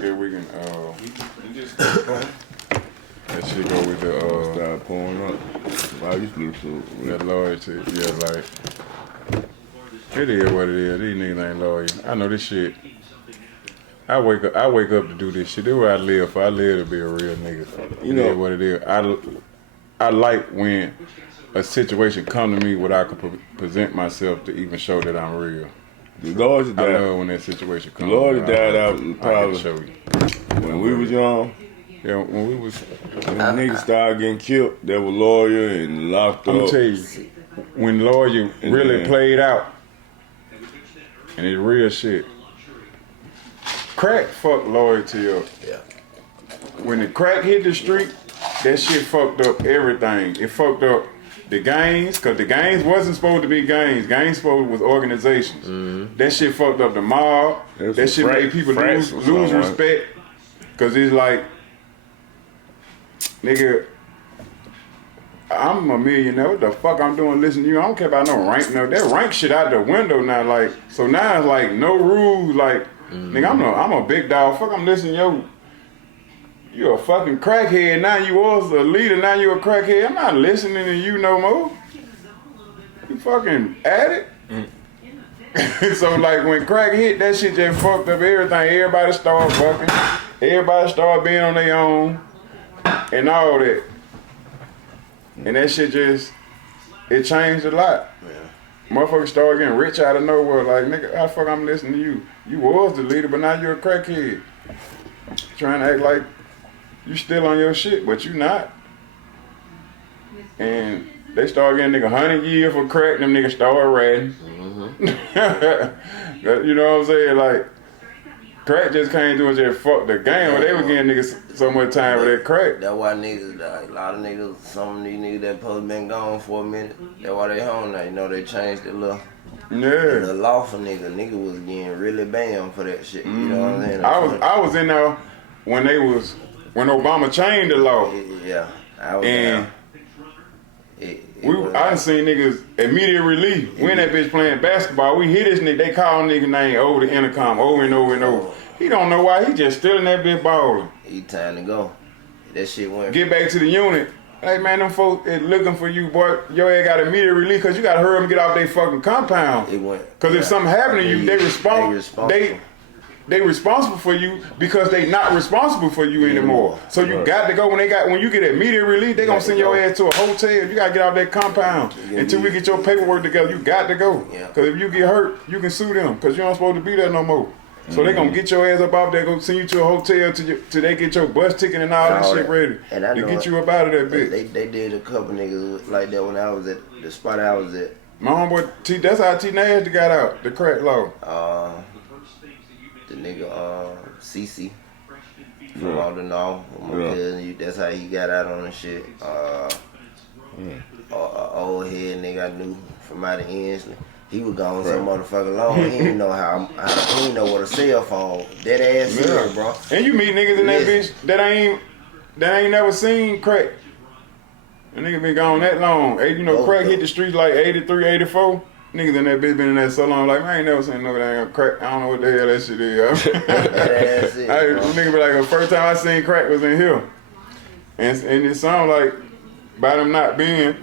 Yeah, we can, that shit go with the, start pouring up. I used to listen to that loyalty. Yeah, like, it is what it is. These niggas ain't loyal. I know this shit. I wake up to do this shit. This is where I live for. I live to be a real nigga. You know what it is. I like when a situation come to me where I can present myself to even show that I'm real. the Lord died. I love when that situation comes. The Lord died out probably show you. when we was young. Yeah, when we was. When niggas started getting killed, they were lawyer and locked up. I'm gonna tell you, when lawyer really played out, and it's real shit. Crack fucked loyalty up. Yeah. When the crack hit the street, that shit fucked up everything. It fucked up the gangs, cause the gangs wasn't supposed to be gangs. Gangs supposed was organizations. Mm-hmm. That shit fucked up the mob. That shit made people lose respect. Cause it's like, nigga, I'm a millionaire. What the fuck I'm doing listening to you? I don't care about no rank. No, that rank shit out the window now. Like, so now it's like no rules. Like, nigga, I'm a big dog. Fuck, I'm listening to you. You a fucking crackhead. Now you was a leader. Now you a crackhead. I'm not listening to you no more. You fucking addict. So like when crack hit, that shit just fucked up everything. Everybody started fucking. Everybody started being on their own. And all that. And that shit just, it changed a lot. Yeah. Motherfuckers started getting rich out of nowhere. Like, nigga, how the fuck I'm listening to you? You was the leader, but now you're a crackhead. Trying to act like you still on your shit, but you not. And they started getting nigga 100 years for crack, them niggas started ratting. Mm-hmm. You know what I'm saying? Like, crack just came through and just fucked the game, but they were getting niggas so much time with that crack. That's why niggas, like, a lot of niggas, some of these niggas that supposed been gone for a minute, that's why they home now. You know, they changed the little, the law for nigga. Nigga was getting really banned for that shit. You know what I'm saying? I was in there when Obama changed the law. Yeah, I was and I done seen niggas immediate relief. We in that bitch playing basketball. We hear this nigga, they call nigga name over the intercom over and over and over. He don't know why, he just still in that bitch balling. He time to go. That shit went. Get back to the unit. Hey man, them folks is looking for you, boy. Your ass got immediate relief because you got to hurry them get off their fucking compound. It went. Because if something happened to you, they responsible for you because they not responsible for you anymore. So you got to go when you get immediate relief, they gonna send your ass to a hotel. You gotta get out that compound until we get your paperwork together. You got to go. Because if you get hurt, you can sue them because you ain't supposed to be there no more. So they gonna get your ass up out there, go send you to a hotel till they get your bus ticket and all that shit ready to get you up out of that bitch. They did a couple niggas like that when I was at the spot I was at. My homeboy that's how T Nasty got out, the crack law. The nigga CC from Aldenau, my cousin, that's how he got out on the shit. Old head nigga I knew from out of Ensley. He was gone so motherfucking long. He didn't know he didn't know what a cell phone. That ass is, bro. And you meet niggas in that bitch that ain't never seen crack. And nigga been gone that long. You know, crack hit the streets like 83, 84. Niggas in that bitch been in there so long, like, man, I ain't never seen no damn crack. I don't know what the hell that shit is. Nigga be like, the first time I seen crack was in here. And it sound like, by them not being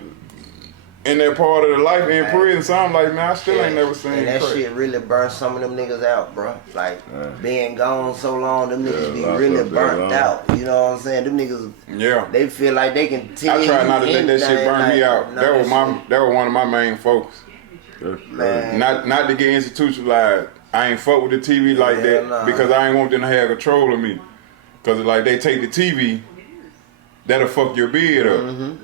in that part of the life in prison, so I'm like, man, I still ain't never seen and that crack. shit really burnt some of them niggas out, bro. Like, being gone so long, them niggas be really burnt out. You know what I'm saying? Them niggas, they feel like they can tell I try not to let that shit burn me out. That was one of my main focus. Man. Not to get institutionalized. I ain't fuck with the TV like that because I ain't want them to have control of me. Cause like they take the TV, that'll fuck your beard up.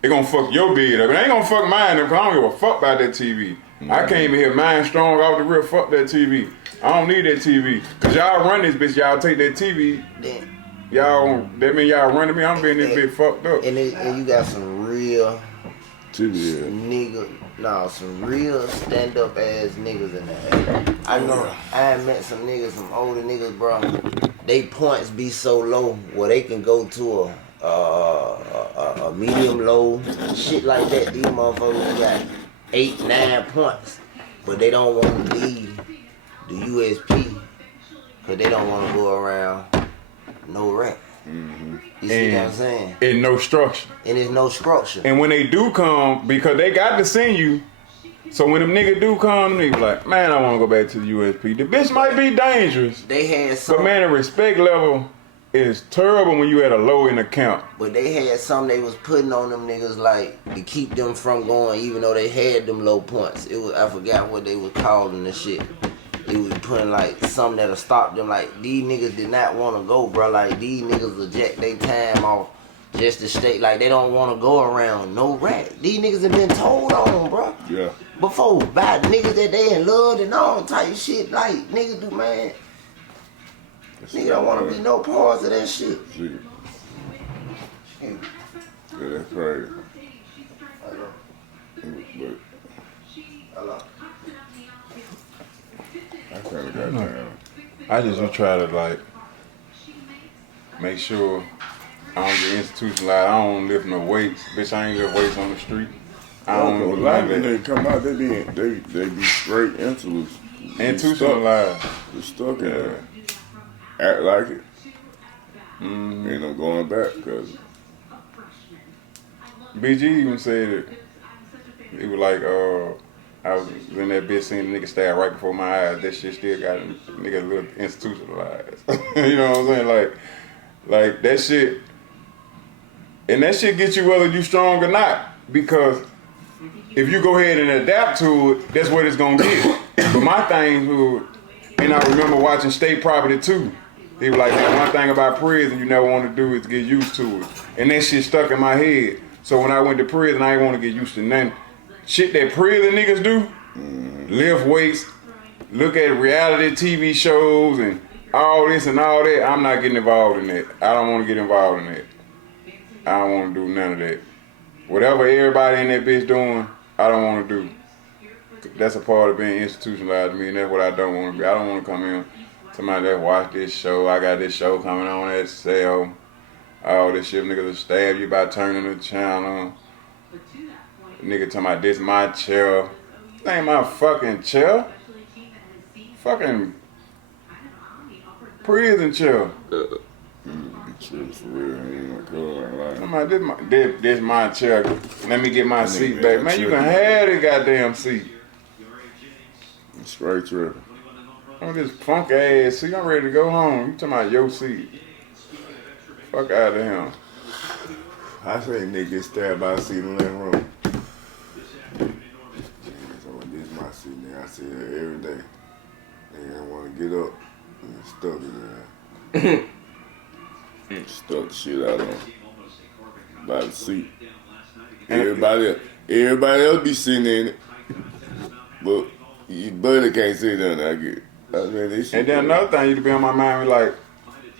It gonna fuck your beard up. It ain't gonna fuck mine up cause I don't give a fuck about that TV. I came in here mind strong off the real, fuck that TV. I don't need that TV. Cause y'all run this bitch, y'all take that TV. That mean y'all running me, I'm being this bitch fucked up. And you got some real TV. Some real stand-up ass niggas in there. I know I met some niggas, some older niggas, bro. They points be so low where they can go to a medium low, shit like that. These motherfuckers got 8, 9 points, but they don't want to leave the USP because they don't want to go around no rap. You see what I'm saying? And no structure. And there's no structure. And when they do come, because they got to send you, so when them niggas do come, they be like, man, I want to go back to the USP. The bitch might be dangerous. They had some. But man, the respect level is terrible when you at a low in account. But they had some they was putting on them niggas like to keep them from going, even though they had them low points. It was, I forgot what they was calling the shit. It was putting like something that'll stop them. Like these niggas did not want to go, bro. Like these niggas will jack their time off just to stay. Like they don't want to go around no rat. These niggas have been told on, bro. Yeah. Before by niggas that they in love and all type shit. Like niggas do, man. Nigga don't want to be no parts of that shit. Yeah, that's crazy. But Hello. I kind of got down. I just try to like make sure I don't get institutionalized. I don't lift no weights. Bitch, I ain't lift weights on the street. I don't A do lot none of of them, that. they come out, they be straight Institutionalized. You're stuck in there. Act like it. And I'm going back because BG even said it. He was like, I was in that bitch seeing the nigga stab right before my eyes. That shit still got nigga a little institutionalized. You know what I'm saying? Like that shit. And that shit gets you whether you strong or not. Because if you go ahead and adapt to it, that's what it's gonna get. But my thing was, and I remember watching State Property too. He was like, man, one thing about prison you never want to do is get used to it. And that shit stuck in my head. So when I went to prison, I didn't want to get used to nothing. Shit that prison niggas do, lift weights, look at reality TV shows and all this and all that, I'm not getting involved in that. I don't want to get involved in that. I don't want to do none of that. Whatever everybody in that bitch doing, I don't want to do. That's a part of being institutionalized to me, and that's what I don't want to be. I don't want to come in, somebody that watch this show, I got this show coming on at sale, all this shit, niggas will stab you by turning the channel. Nigga talking about this my chair. This ain't my fucking chair. Fucking prison chair. be chill for real. Ain't no I'm like, this my chair. Let me get my seat back. Man, you can have this goddamn seat. straight tripping. I'm this punk ass seat. I'm ready to go home. You talking about your seat. Fuck out of here. I say nigga get stabbed by a seat in the living room. So this is my seat, nigga. I sit here every day. Nigga don't want to get up. Nigga stuck in there. Stuck the shit out on by the seat. Everybody else be sitting in it. But your buddy can't sit down there. I get. This shit And then another thing used to be on my mind was like,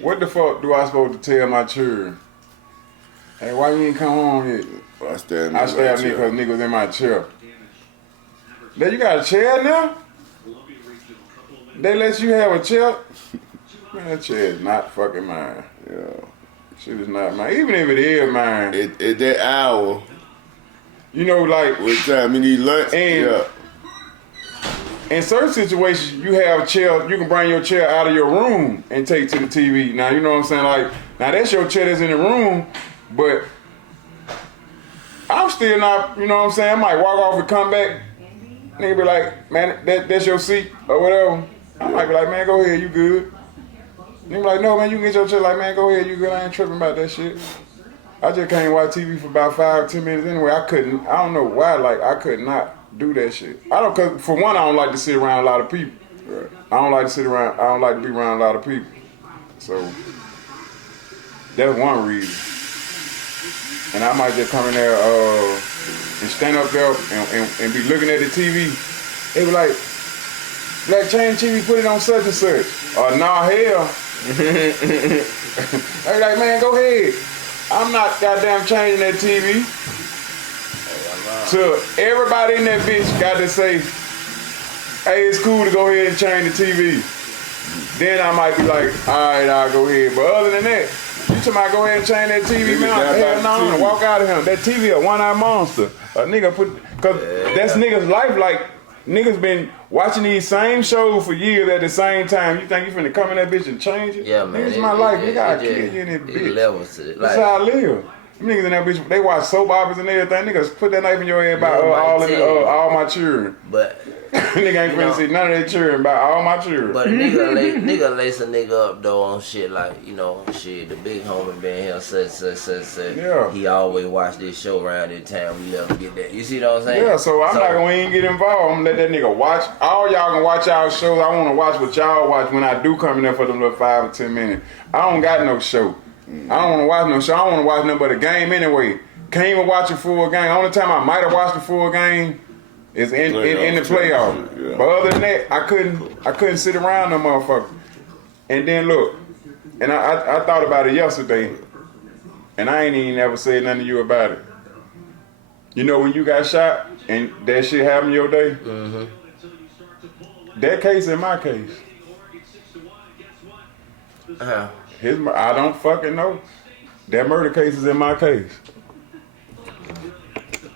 what the fuck do I supposed to tell my children? Hey, why you ain't come home yet? I stabbed I stabbed nigga because nigga was in my chair. Then you got a chair now? They let you have a chair? Man, that chair is not fucking mine. Yeah. Shit is not mine. Even if it is mine. At that hour, You know, like, what time you need lunch? And- Yeah. in certain situations, you have a chair, you can bring your chair out of your room and take to the TV. Now, you know what I'm saying? Like, now that's your chair that's in the room, but I'm still not, you know what I'm saying? I might walk off and come back. Nigga be like, man, that's your seat or whatever. I might be like, man, go ahead, you good. Nigga be like, no, man, you can get your chair. Like, man, go ahead, you good. I ain't tripping about that shit. I just can't watch TV for about 5-10 minutes anyway. I don't know why, like, I could not do that shit. Cause for one, I don't like to sit around a lot of people. Right. I don't like to be around a lot of people. So, that's one reason. And I might just come in there and stand up there and be looking at the TV. They be like, change TV, put it on such and such. Or nah, hell. They be like, man, go ahead. I'm not goddamn changing that TV. So everybody in that bitch got to say, hey, it's cool to go ahead and change the TV. Then I might be like, all right, I'll go ahead. But other than that, you talking about go ahead and change that TV, man? Hell no, I'm gonna walk out of here. That TV a one-eyed monster. A nigga cause that's nigga's life. Like, niggas been watching these same shows for years at the same time. You think you finna come in that bitch and change it? Yeah, man. Nigga, it's my life. Nigga, I kill you in that bitch. Levels to it. That's how I live. Them niggas in that bitch, they watch soap operas and everything. Niggas put that knife in your head about all my children. But nigga ain't finna see none of that children about all my children. But a nigga lace a nigga up though on shit like, you know, shit, the big homie been here, said. Yeah. He always watch this show around this time. We let him get that. You see what I'm saying? Yeah, so I'm not gonna even get involved. I'm gonna let that nigga watch. All y'all can watch y'all shows. I wanna watch what y'all watch when I do come in there for them little 5 or 10 minutes. I don't got no show. I don't wanna watch no show. I don't wanna watch nothing but a game anyway. Can't even watch a full game. Only time I might have watched a full game is in the playoff. Yeah. But other than that, I couldn't sit around no motherfucker. And then look, and I thought about it yesterday, and I ain't even ever said nothing to you about it. You know when you got shot and that shit happened your day? Mm-hmm. That case in my case. Uh-huh. I don't fucking know. That murder case is in my case.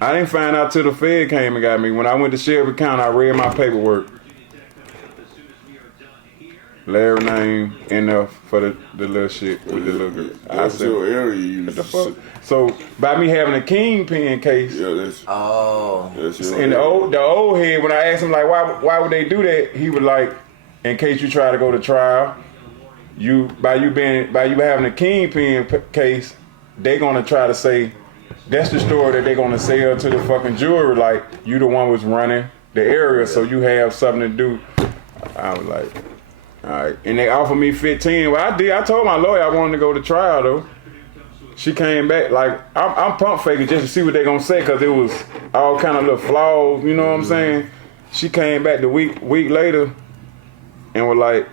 I didn't find out till the Fed came and got me. When I went to Shelby County, I read my paperwork. Larry name enough for the little shit with the little girl. That's your area. What the fuck? So by me having a kingpin case, that's your and the old head, when I asked him like why would they do that, he was like, in case you try to go to trial, by you having a kingpin case, they gonna try to say that's the story that they gonna sell to the fucking jury, like you the one was running the area, so you have something to do. I was like, all right, and they offered me 15. Well, I told my lawyer I wanted to go to trial though. She came back like I'm pump faking just to see what they gonna say, cause it was all kind of little flaws. You know what I'm saying? She came back the week later and was like,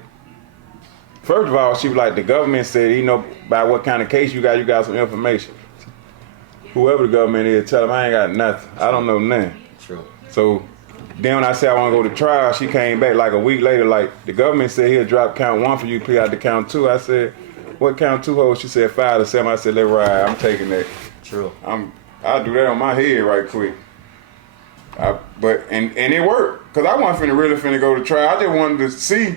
first of all, she was like, the government said, you know, by what kind of case you got some information. Whoever the government is, tell them I ain't got nothing. I don't know nothing. True. So then when I said I want to go to trial, she came back like a week later, like the government said he'll drop count 1 for you, plead out to count 2. I said, what count 2 holds? She said 5 to 7. I said, let ride. I'm taking that. True. I'll do that on my head right quick. But it worked, cause I wasn't really finna go to trial. I just wanted to see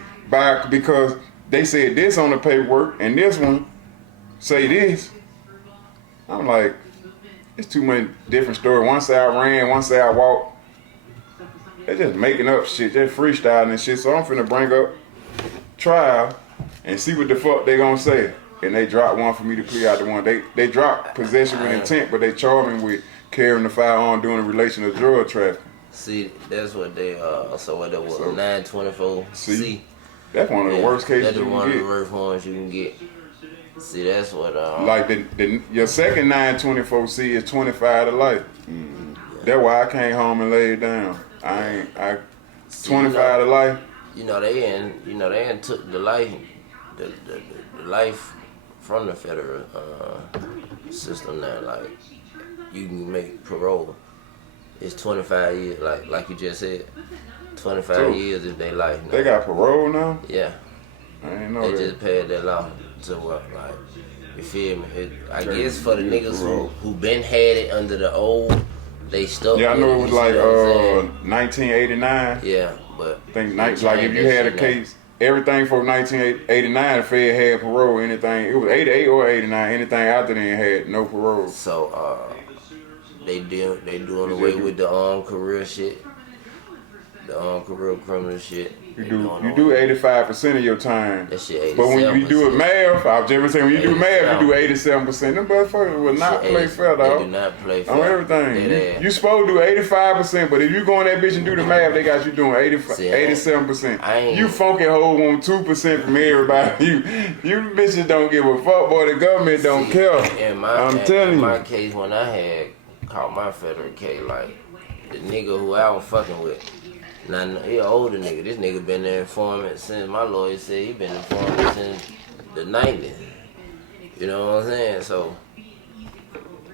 because they said this on the paperwork and this one say this. I'm like, it's too many different stories. One say I ran, one say I walked. They're just making up shit, just freestyling and shit. So I'm finna bring up trial and see what the fuck they gonna say. And they dropped 1 for me to plead out the 1. They dropped possession with intent, but they charged me with carrying the firearm during the relation of drug trafficking. See, that's what they so what that was, 924C. See, that's one of the worst cases you can get. That's one of the worst ones you can get. See, that's what like your second 924C is 25 to life. Mm-hmm. That's why I came home and laid down. I 25 to life. They took the life from the federal system now. Like, you can make parole. It's 25 years, like you just said. 25 years if they life now. They got parole now? Yeah. I didn't know they that. Just passed that law to what, like, you feel me? I guess for the niggas who been had it under the old, they stuck. Yeah, I know it was like 1989. Yeah, but I think like if you had a case, everything from 1989, the Fed had parole. Anything it was 88 or 89. Anything after then had no parole. So they doing away with the career shit, the career criminal shit. You do 85% of your time. That shit 87%. But when you do it math, I was just saying when you do math, you do 87%. Them motherfuckers will not play fair, dog. They do not play fair. On everything. You supposed to do 85%, but if you go in that bitch and do the math, they got you doing 87%. You funky hoe want 2% from everybody. You bitches don't give a fuck, boy. The government don't care. I'm telling you. In my case, when I had caught my federal case, like, the nigga who I was fucking with, now, he an older nigga. This nigga been there informant since, my lawyer said he been informant since the 90s. You know what I'm saying? So,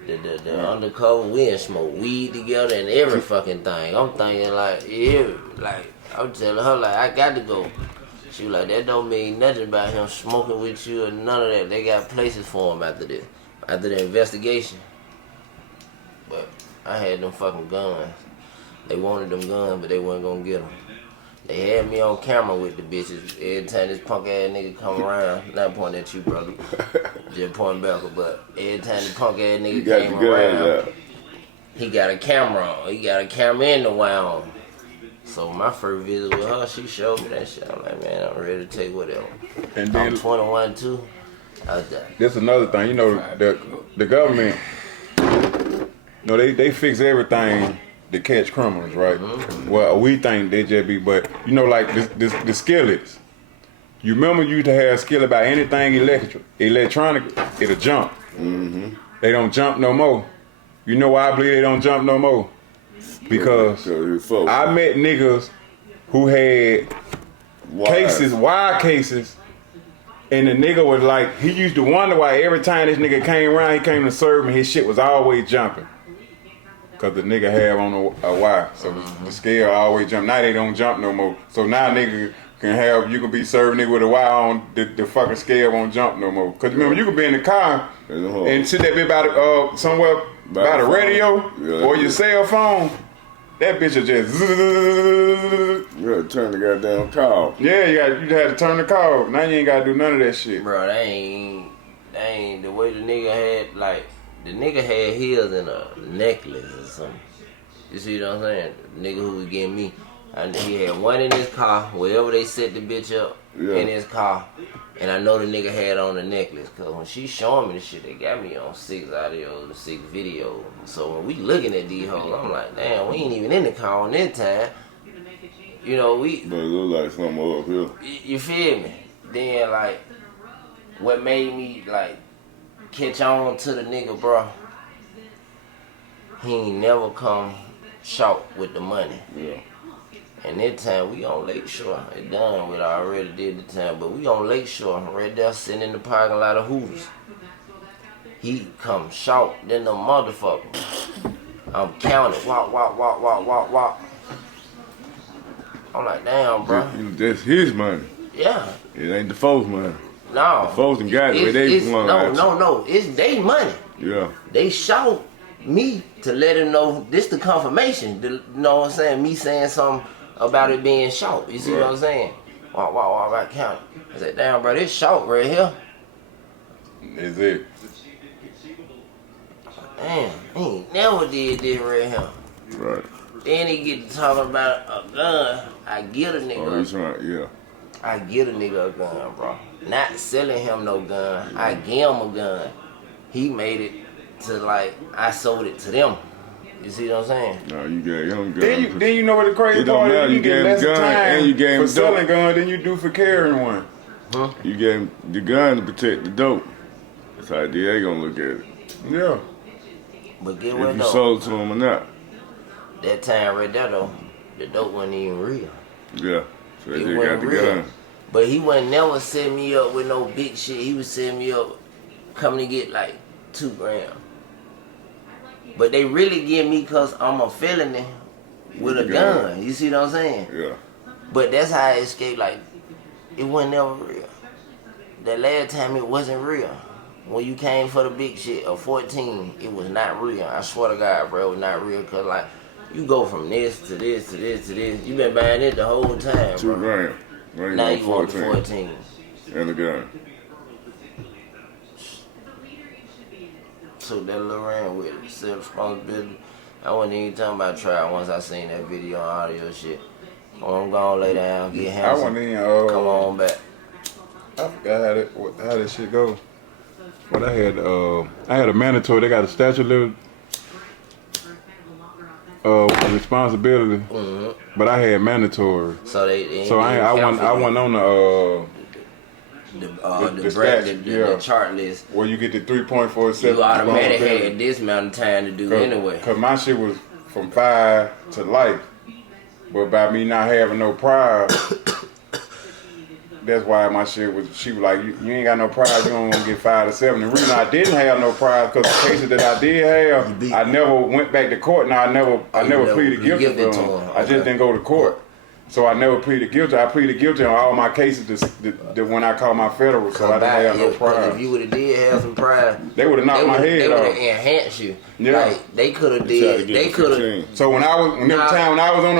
the undercover, we done smoke weed together and every fucking thing. I'm thinking like, I'm telling her like, I got to go. She was like, that don't mean nothing about him smoking with you or none of that. They got places for him after this, after the investigation. But I had them fucking guns. They wanted them guns, but they wasn't gonna get them. They had me on camera with the bitches. Every time this punk ass nigga come around, not pointing at you, brother, just pointing back, but every time the punk ass nigga came around, he got a camera on. He got a camera in the wild. So my first visit with her, she showed me that shit. I'm like, man, I'm ready to take whatever. And then I'm 21 too. That's another thing, you know, the government, you know, they fix everything to catch criminals, right? Mm-hmm. Well, we think they just be, but you know, like the skillets. You remember you to have a skill about anything electronic, it'll jump. Mm-hmm. They don't jump no more. You know why I believe they don't jump no more? Because I met niggas who had wild cases, and the nigga was like, he used to wonder why every time this nigga came around, he came to serve and his shit was always jumping. Cause the nigga have on a wire, so the scale always jump. Now they don't jump no more. So now nigga you can be serving nigga with a wire on, the fucking scale won't jump no more. Cause remember you could be in the car and sit that bit by somewhere by the radio or your cell phone. That bitch will just you gotta turn the goddamn call. Yeah, you had to turn the call. Now you ain't gotta do none of that shit. Bro, that ain't the way the nigga had, like, the nigga had his in a necklace or something. You see what I'm saying? The nigga who was getting me. And he had one in his car, wherever they set the bitch up in his car. And I know the nigga had on the necklace, cause when she showing me the shit, they got me on 6 audios, 6 videos. So when we looking at these hoes, I'm like, damn, we ain't even in the car on that time. You know, But it look like something up here. You feel me? Then, like, what made me, like, catch on to the nigga, bro, he ain't never come short with the money. Yeah. And that time, we on Lakeshore. It done, we already did the time, but we on Lakeshore, right there, sitting in the parking lot of Hooters. He come short, then the motherfucker. I'm counting, walk. I'm like, damn, bro. That's his money. Yeah. It ain't the folks' money. No. The folks done got it where they belong. No. It's they money. Yeah. They shout me to let him know this the confirmation. You know what I'm saying? Me saying something about it being short. You see what I'm saying? Walk, I count it. I said, damn, bro, this short right here. Is it? Damn, he ain't never did this right here. Right. Then he get to talking about a gun. I get a nigga. Oh, he's right, yeah. I get a nigga a gun, bro. Not selling him no gun. I give him a gun. He made it to, like, I sold it to them. You see what I'm saying? No, you gave him a gun. Then you know what the crazy part is? You get less time for selling gun than you do for carrying one. Huh? You gave him the gun to protect the dope. That's how they gonna look at it. Yeah. But get what if you though? sold to him or not. That time right there though, the dope wasn't even real. Yeah. So they just got the gun. But he wasn't never set me up with no big shit. He was setting me up coming to get like 2 grams. But they really give me cause I'm a felony with a gun. You see what I'm saying? Yeah. But that's how I escaped. Like, it wasn't never real. That last time it wasn't real. When you came for the big shit of 14, it was not real. I swear to God, bro, it was not real. Cause like, you go from this to this to this to this. You been buying it the whole time, 2 bro. grams. Now you want the 14. And a gun. Took that little around with it. Self-responsibility. I wasn't even talking about trial once I seen that video and audio shit. Oh, I'm gonna lay down, get handsome. I wasn't even, come on back. I forgot how that shit go. But I had a mandatory. They got a statute of responsibility, but I had mandatory. So I wasn't on the chart list. Where you get the 3.47. You automatically had this amount of time to do anyway. Cause my shit was from 5 to life, but by me not having no prior, that's why my shit was. She was like, you ain't got no prior, you don't gonna get 5 to 7. The reason I didn't have no prior, cause the cases that I did have, I never went back to court. Now I never pleaded guilty to them. I just didn't go to court. So I never pleaded guilty. I pleaded guilty on all my cases when I called my federal, so I didn't have no pride. If you would have did have some pride, they would have knocked my head off. They would have enhanced you. Yeah. Like, they could have did. They could have. So when I was on the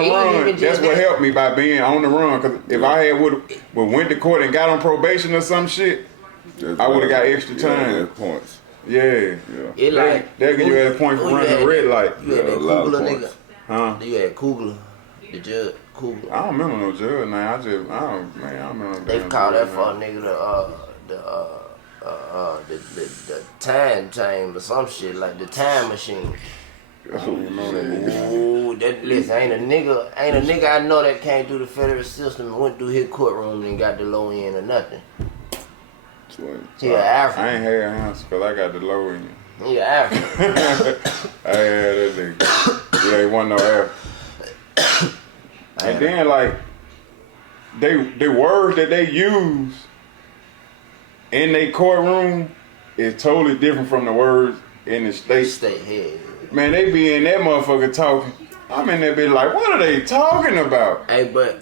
run, that's what helped me by being on the run. Cause if I had would went to court and got on probation or some shit, I would have got extra time. Points. Yeah. It like they give you a point for running the red light. You had that Kugler nigga. Huh? You had Kugler, the judge Kugler. I don't remember no judge now. I don't remember. They called that for a nigga the time chamber or some shit, like the time machine. Ooh, that listen, ain't a nigga I know that came through the federal system and went through his courtroom and got the low end or nothing. He an African. I ain't had a house because I got the low end. He an African. I ain't had that nigga. Yeah, he wasn't no African. And then like the words that they use in their courtroom is totally different from the words in the state head. Man, they be in that motherfucker talking. I'm in there be like, what are they talking about? Hey, but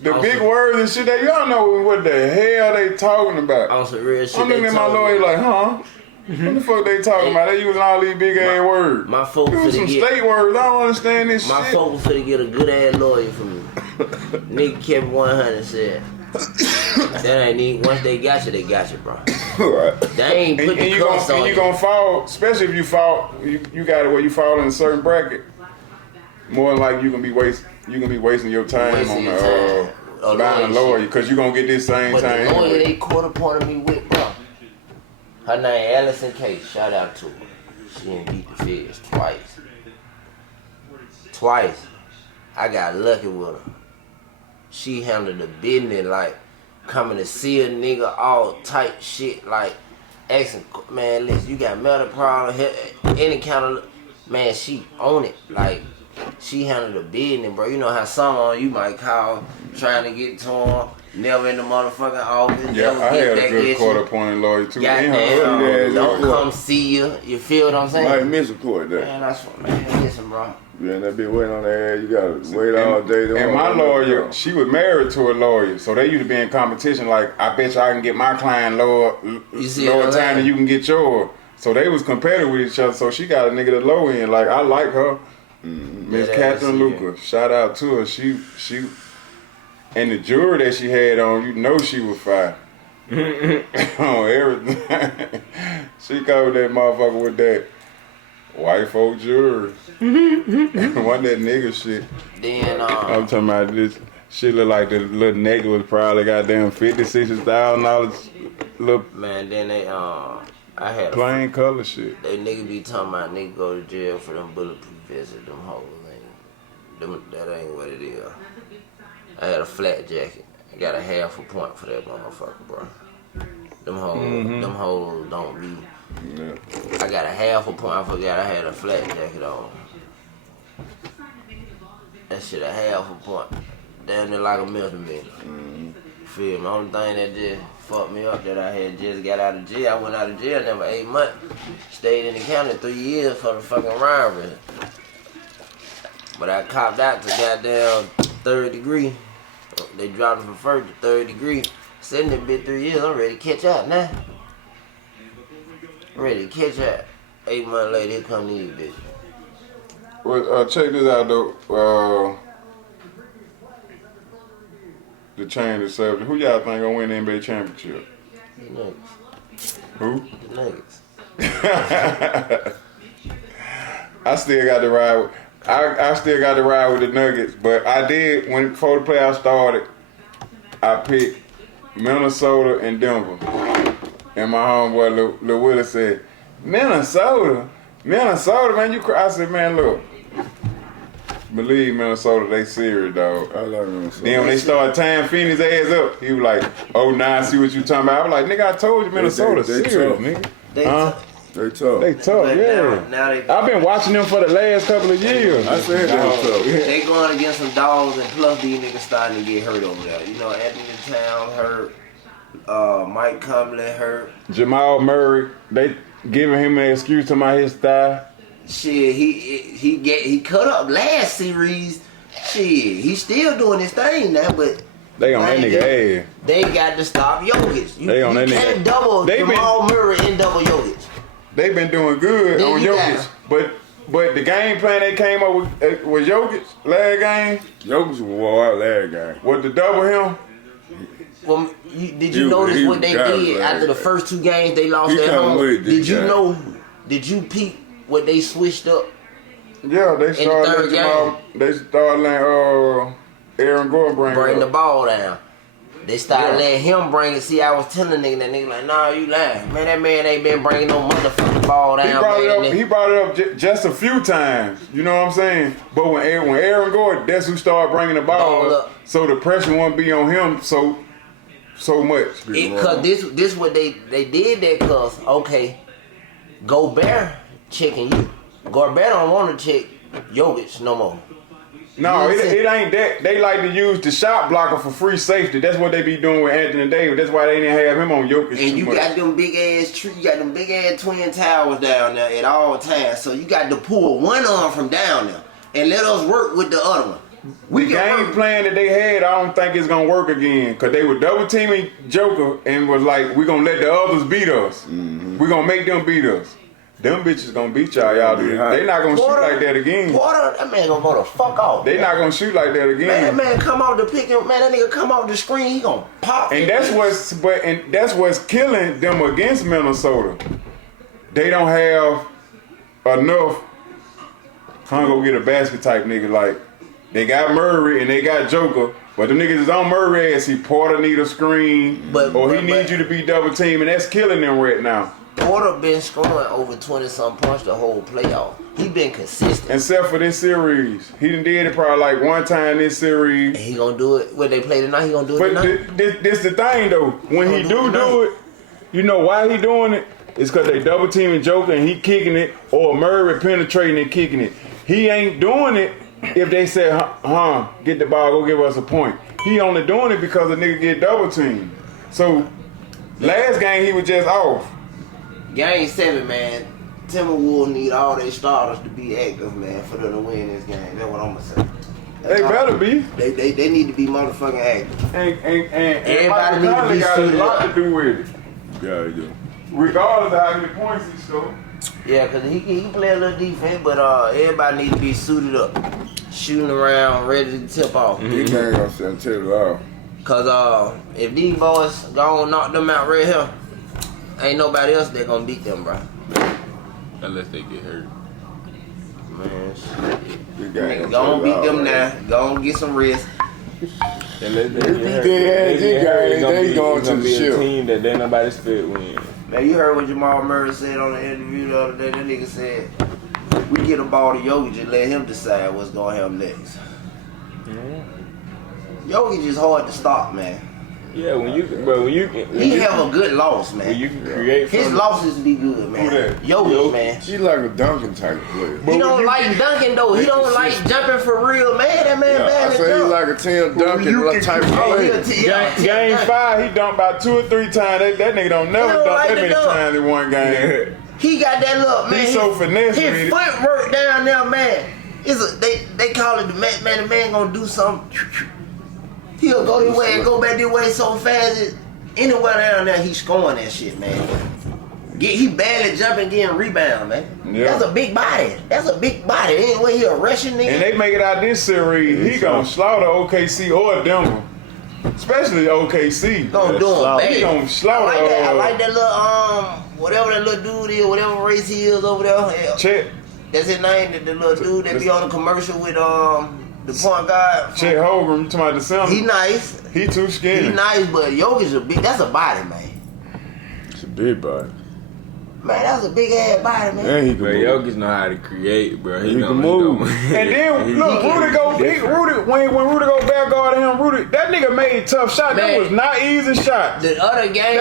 the big words and shit that y'all know what the hell they talking about. On some real shit. I'm looking at my lawyer like, huh? What the fuck they talking about? They using all these big ass words. My folks using some state words. I don't understand this shit. My folks finna get a good ass lawyer from me. Nigga kept 100 said. That ain't need. Once they got you, bro. Right. They ain't put the cuffs on you. And you gonna fall, especially if you fall. You got it where you fall in a certain bracket. More than like you gonna be wasting your time on buying a lawyer because you gonna get this same but time. The lawyer they court appointed me with, bro. Her name Allison K. Shout out to her. She done beat the feds twice. I got lucky with her. She handled the business like coming to see a nigga all type shit like asking, man, listen, you got mental problem, any kind of, man, she own it. Like, she handled the business, bro. You know how someone you might call trying to get to him, never in the motherfucking office. Yeah, I had a good court-appointed lawyer too. Goddamn, don't come see you. You feel what I'm saying? Might miss a court day. Man, that's what, man, listen, bro. You ain't that bitch waiting on that ass. You gotta wait all day. And my lawyer, she was married to a lawyer, so they used to be in competition. Like, I bet you I can get my client lower time than you can get yours. So they was competitive with each other. So she got a nigga the low end. Like, I like her, Miss Catherine Luca. Shout out to her. She, and the jewelry that she had on, you know she was fine. On everything. She covered that motherfucker with that white folk jewelry. One that nigga shit. Then I'm talking about this shit look like the little necklace was probably goddamn $50,000-$60,000 man, then they I had plain color shit. They nigga be talking about nigga go to jail for them bulletproof vests, them hoes. That ain't what it is. I had a flat jacket. I got a half a point for that motherfucker, bro. Them hoes don't be. Yeah. I got a half a point. I forgot I had a flat jacket on. That shit a half a point. Damn near like a misdemeanor. Feel me? Only thing that just fucked me up that I had just got out of jail. I went out of jail never 8 months. Stayed in the county 3 years for the fucking robbery. But I copped out to goddamn 3rd degree. They dropped it from 1st to 3rd degree. Sitting there bit 3 years. I'm ready to catch out now. Ready to catch up. 8 months later, here come these bitches. Well, check this out though. The chain is 7. Who y'all think gonna win the NBA championship? The Nuggets. Who? The Nuggets. I still got to ride with. I still got to ride with the Nuggets, but I did before the playoffs started. I picked Minnesota and Denver. And my homeboy Lil Willie said, Minnesota, man, you cry. I said, man, look, believe Minnesota, they serious, dog. I love Minnesota. Then when they started tying Finney's ass up, he was like, oh, nah, I see what you talking about. I was like, nigga, I told you Minnesota serious, nigga. They tough. They tough, yeah. Now I've been watching them for the last couple of years. I said they tough. They going against some dogs, and plus these niggas starting to get hurt over there. You know, Anthony Towns hurt. Mike Conley hurt. Jamal Murray, they giving him an excuse to my his thigh. Shit, he cut up last series Shit, he's still doing his thing now, but They on that nigga ass. they got to stop Jokic. They on that can't nigga. double Jamal Murray and double Jokic. They been doing good Then on you Jokic, but the game plan they came up with Jokic last game. Jokic wore out last game. Was to double him. Well, did you notice what they did after the first 2 games they lost at home? Did you peep what they switched up? Yeah, they started letting Aaron Gordon bring the ball down. They started letting him bring it. See, I was telling that nigga like, nah, you lying. Man, that man ain't been bringing no motherfucking ball down. He brought it up just a few times. You know what I'm saying? But when Aaron Gordon, that's who started bringing the ball up. So the pressure won't be on him so much. Because this what they did that because, okay, Gobert checking you. Gobert don't want to check Jokic no more. No, it ain't that. They like to use the shot blocker for free safety. That's what they be doing with Anthony Davis. That's why they didn't have him on Jokic and too much. Got them big ass twin towers down there at all times. So you got to pull one arm from down there and let us work with the other one. The game plan that they had, I don't think it's gonna work again. Cause they were double teaming Joker and was like, we're gonna let the others beat us. Mm-hmm. We're gonna make them beat us. Them bitches gonna beat y'all. They not gonna shoot like that again. Porter, that man gonna go the fuck off. They not gonna shoot like that again. Man, that man come off the pick and that nigga come off the screen, he gonna pop. And that's what's killing them against Minnesota. They don't have enough go get a basket type nigga. Like they got Murray and they got Joker, but the niggas is on Murray ass. Porter need a screen, or he needs you to be double team, and that's killing them right now. Porter been scoring over 20-some points the whole playoff. He been consistent. Except for this series. He done did it probably like one time this series. And he gonna do it when they play tonight, he gonna do it tonight. But this the thing though. When he do it, you know why he doing it? It's cause they double teaming Joker and he kicking it, or Murray penetrating and kicking it. He ain't doing it if they say, get the ball, go give us a point. He only doing it because the nigga get double teamed. So last game he was just off. Game 7, man. Timberwolves need all their starters to be active, man, for them to win this game. That's what I'm gonna say. They better be. They need to be motherfucking active. And everybody got a lot to do with it. Yeah, they do. Regardless of how many points he scored. Yeah, because he play a little defense, but everybody need to be suited up. Shooting around, ready to tip off. He ain't gonna tip it off. Because if these boys gonna knock them out right here, ain't nobody else that gonna beat them, bro. Unless they get hurt. Man, shit. Nigga, gonna beat them now. Gonna get some rest. Unless they get hurt. They going to the be ship. A team that then nobody's fit win. Man, you heard what Jamal Murray said on the interview the other day. That nigga said, we get a ball to Jokic and let him decide what's gonna happen next. Jokic is hard to stop, man. Yeah, when you can have a good loss, man. When you can create his losses be good, man. Who that? Jokic, man. He like a dunking type player. He don't like dunking though. He don't like jumping for real, man. That man bad I say he like a Tim Duncan type player. Game 5, he dunked about 2 or 3 times. That nigga don't never dunk that many times in one game. He got that look, man. He's so finesse. His footwork down there, man. They call it the man. Man, the man gonna do something. He'll go this way and go back this way so fast. Anywhere down there, he's scoring that shit, man. He barely jumping, getting rebound, man. Yeah. That's a big body. Anyway, he a rushing nigga. And they make it out this series, he gonna slaughter OKC or Denver. Especially OKC. Gonna do him bad. He gonna slaughter. I like that little, whatever that little dude is, whatever race he is over there. Chet. That's his name, the little dude that be on the commercial with, the point guard. Chet Holmgren, you talking about the center? He nice. He too skinny. He nice, but Jokic that's a body, man. It's a big body. Man, that's a big ass body, man. And he can bro, move. Jokic know how to create, bro. He can move. And then look, Rudy when Rudy go back guarding him, that nigga made tough shots. Man, that was not easy shots. The other game,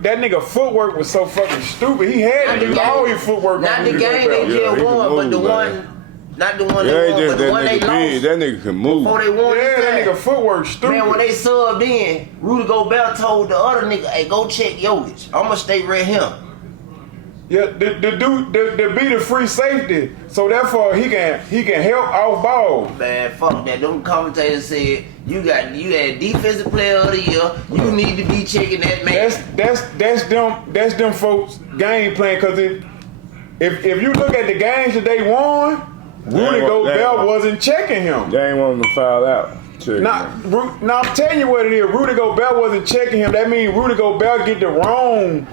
that nigga footwork was so fucking stupid. He had to do all his footwork. Not the game they just won, but the one. Not the one they won, but the one they lost. That nigga can move. Before they won, that nigga footwork stupid. Man, when they subbed in, Rudy Gobert told the other nigga, "Hey, go check Jokic. I'ma stay right here." Yeah, the dude, the be the free safety, so therefore he can help off ball. Man, fuck that. Them commentators said you had defensive player of the year. You need to be checking that man. That's them folks game plan. Cause if you look at the games that they won, Rudy Gobert wasn't checking him. They ain't want him to foul out. Now I'm telling you what it is. Rudy Gobert wasn't checking him. That means Rudy Gobert get the wrong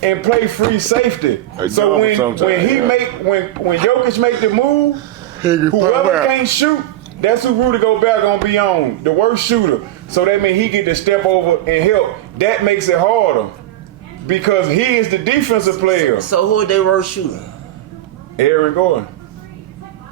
and play free safety. So when Jokic make the move, whoever can't shoot, that's who Rudy Gobert gonna be on, the worst shooter. So that means he get to step over and help. That makes it harder because he is the defensive player. So who are they worst shooter? Aaron Gordon.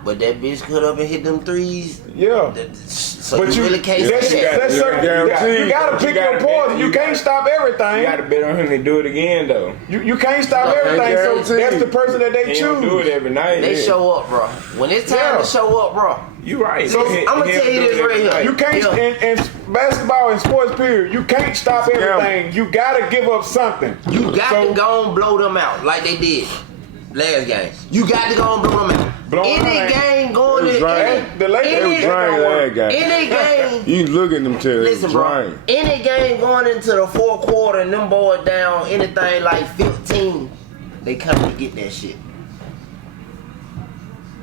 But that bitch could up and hit them threes. Yeah. So but you really can't say that. You gotta pick your poison. You can't stop everything. You gotta bet on him to do it again, though. You can't stop everything. So that's the person that they choose. Don't do it every night. They show up, bro. When it's time to show up, bro. You right. So I'm gonna tell you this right here. You can't in basketball and sports period. You can't stop everything. You gotta give up something. You got to go and blow them out like they did last game. You got to go and blow them out. Any game going in the Lakers drained that game. Any game. You look at them tell Listen, bro. Any game going into the fourth quarter and them boys down anything like 15, they coming to get that shit.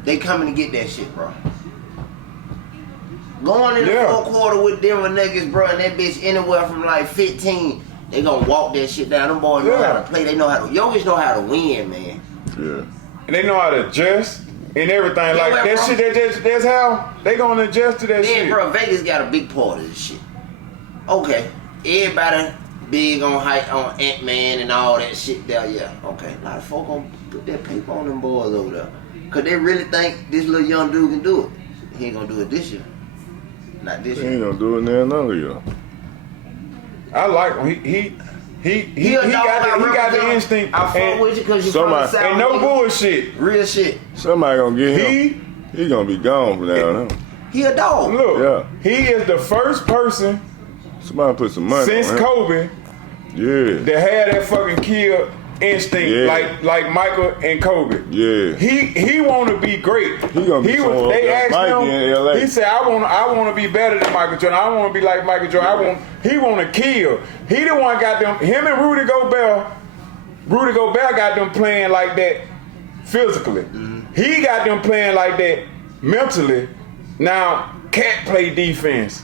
They coming to get that shit, bro. Going in the fourth quarter with Denver Nuggets, bro, and that bitch anywhere from like 15, they gonna walk that shit down. Them boys know how to play. They know how to. Jokic know how to win, man. Yeah. And they know how to adjust and everything like that. Shit, that's how they gonna adjust to that shit. Bro, Vegas got a big part of this shit. Okay, everybody big on hype on Ant-Man and all that shit there. Yeah, okay. A lot of folk gonna put that paper on them boys over there, cause they really think this little young dude can do it. He ain't gonna do it this year. Not this year. He ain't gonna do it there another year. I like him. He got the instinct. I fuck with you because you from the South. And no bullshit. Real shit. Somebody gonna get him. He gonna be gone from now on. He a dog. Look, he is the first person somebody put some money since on him. Kobe that had that fucking kill instinct like Michael and Kobe. Yeah. He want to be great. He gonna be They asked him. in LA. He said, "I want to be better than Michael Jordan. I want to be like Michael Jordan. He want to kill. He the one got them. Him and Rudy Gobert got them playing like that physically. He got them playing like that mentally. Now, Cat play defense.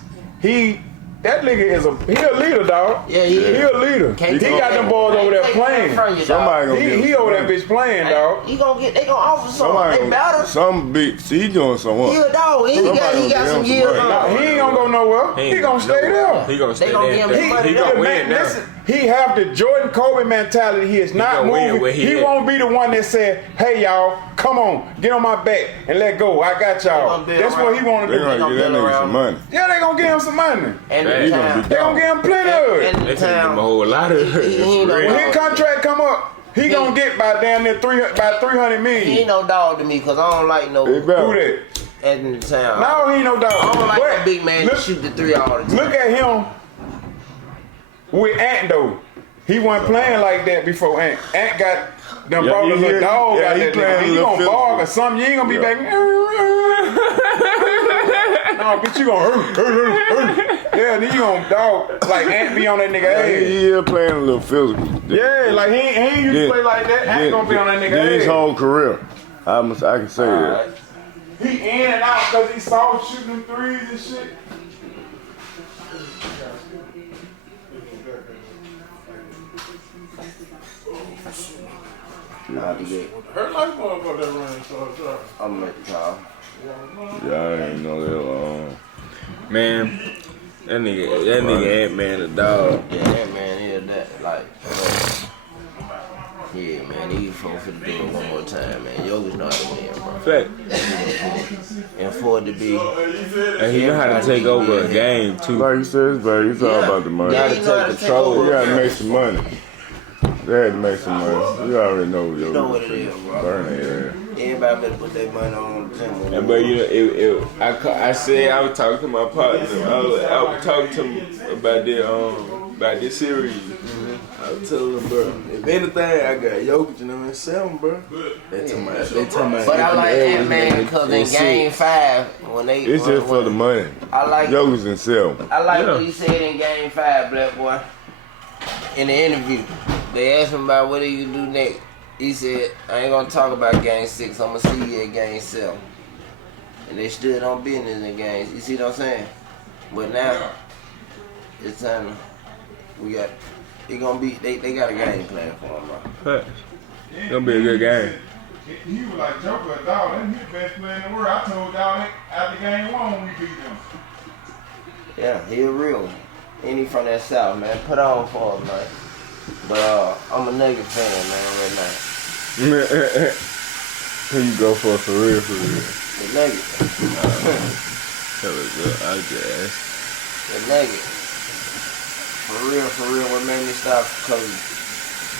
That nigga he a leader, dog. Yeah, he a leader. He got them boys over there playing. Somebody gonna get he over that bitch playing, dog. They gonna offer something. They better. Some big. See, he doing something. He a dog. He got some years on. He ain't gonna go nowhere. He gonna stay there. He gonna stay there. He gonna win now. Listen, he have the Jordan Kobe mentality. He is not moving. He won't be the one that said, "Hey y'all, come on, get on my back and let go. I got y'all." That's what he want to do. They gonna get that nigga some money. Yeah, they gonna give him some money. And they gonna give him plenty of it. They finna give him a whole lot of it. When his contract come up, he gonna get by damn near about 300 million. He ain't no dog to me because I don't like no. Who that? In the town. No, he ain't no dog. I don't like that big man to shoot the three all the time. Look at him with Ant though. He wasn't playing like that before Ant. Ant got them brought a little dog out there. He gonna bark or something. You ain't gonna be back. No, bitch, you gonna hurt. Yeah, then you gonna dog like Ant be on that nigga head. He playing a little physical. Yeah, like he ain't used to play like that. Ant gonna be on that nigga head. His whole career, I can say that. He in and out because he saw shooting them threes and shit. Her life motherfucker that running so sorry. I'm at the top. Yeah, I ain't know that long. Man, that nigga Ant-Man a dog. Yeah, that man is that like. Yeah, man, these folks finna do it one more time, man. Jokic know how to win, bro. Fact. And for it to be, And he know how to take over a game too. Like you said, it's all about the money. Yeah, You he know how to take over. gotta make some money. They had to make some money. You already know what you know what it is, bro. Burn it, yeah. Everybody everybody better put their money on the gym. And but you know, I said I was talking to my partner. I was talking to him about this series. I was telling him, bro, if anything, I got Jokic and 7, bro. They talking about. But I like that, man, because in Game 5, when they... It's just for the money. I like... Jokic and 7. I like what he said in Game 5, Black Boy. In the interview, they asked him about what he do next. He said, I ain't gonna talk about Game 6, I'm gonna see you at Game 7. And they stood on business in games. You see what I'm saying? But now, it's time to, we got, it gonna be, they got a game plan for him, bro. It's gonna be a good game. He was like Joker, dog. That's the best player in the world. I told y'all after game 1 we beat them. Yeah, he a real one. And he from that South, man. Put on for him, man. But I'm a Nugget fan, man, right now. Who you go for real, for real? The Nugget. That was good, I guess. The Nugget. For real, what made me stop because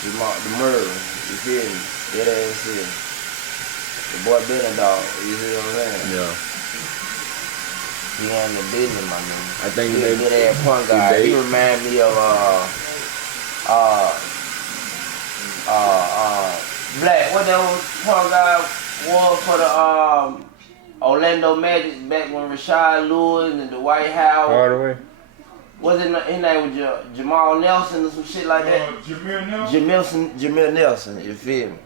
the murder, you feel me? That ass is. The boy been a dog, you see what I'm saying? Yeah. He ain't the business, my nigga. I think he they a good ass point guy. He remind me of Black. What that point guy was for the Orlando Magic back when Rashad Lewis and the White House. Hardaway. Was it his name was Jamal Nelson or some shit like that? Jameer Nelson. You feel me?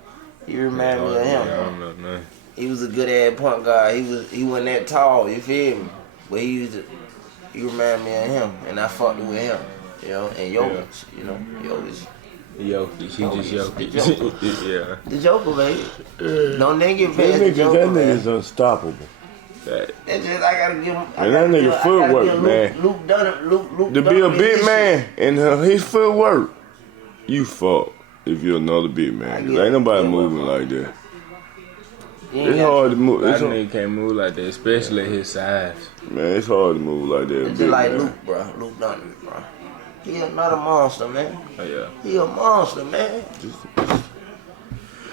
He remind me of him. I don't know nothing. He was a good ass point guard. He wasn't that tall. You feel me? But he reminded me of him, and I fucked with him, you know, and Jokic, you know, Jokic. Jokic, he just Jokic. Yeah. The Joker, baby. Don't they get past the That Joker, nigga's man. unstoppable. That's just, I gotta give him. And that nigga footwork, man. Luke Dunham. To be a big man and his footwork, you fuck if you're another big man. 'Cause ain't nobody moving like that. It's hard to move. That nigga can't move like that, especially his size. Man, it's hard to move like that. It's just like Luke, bro. Luke Dunham, bro. He another monster, man. Oh, yeah. He a monster, man.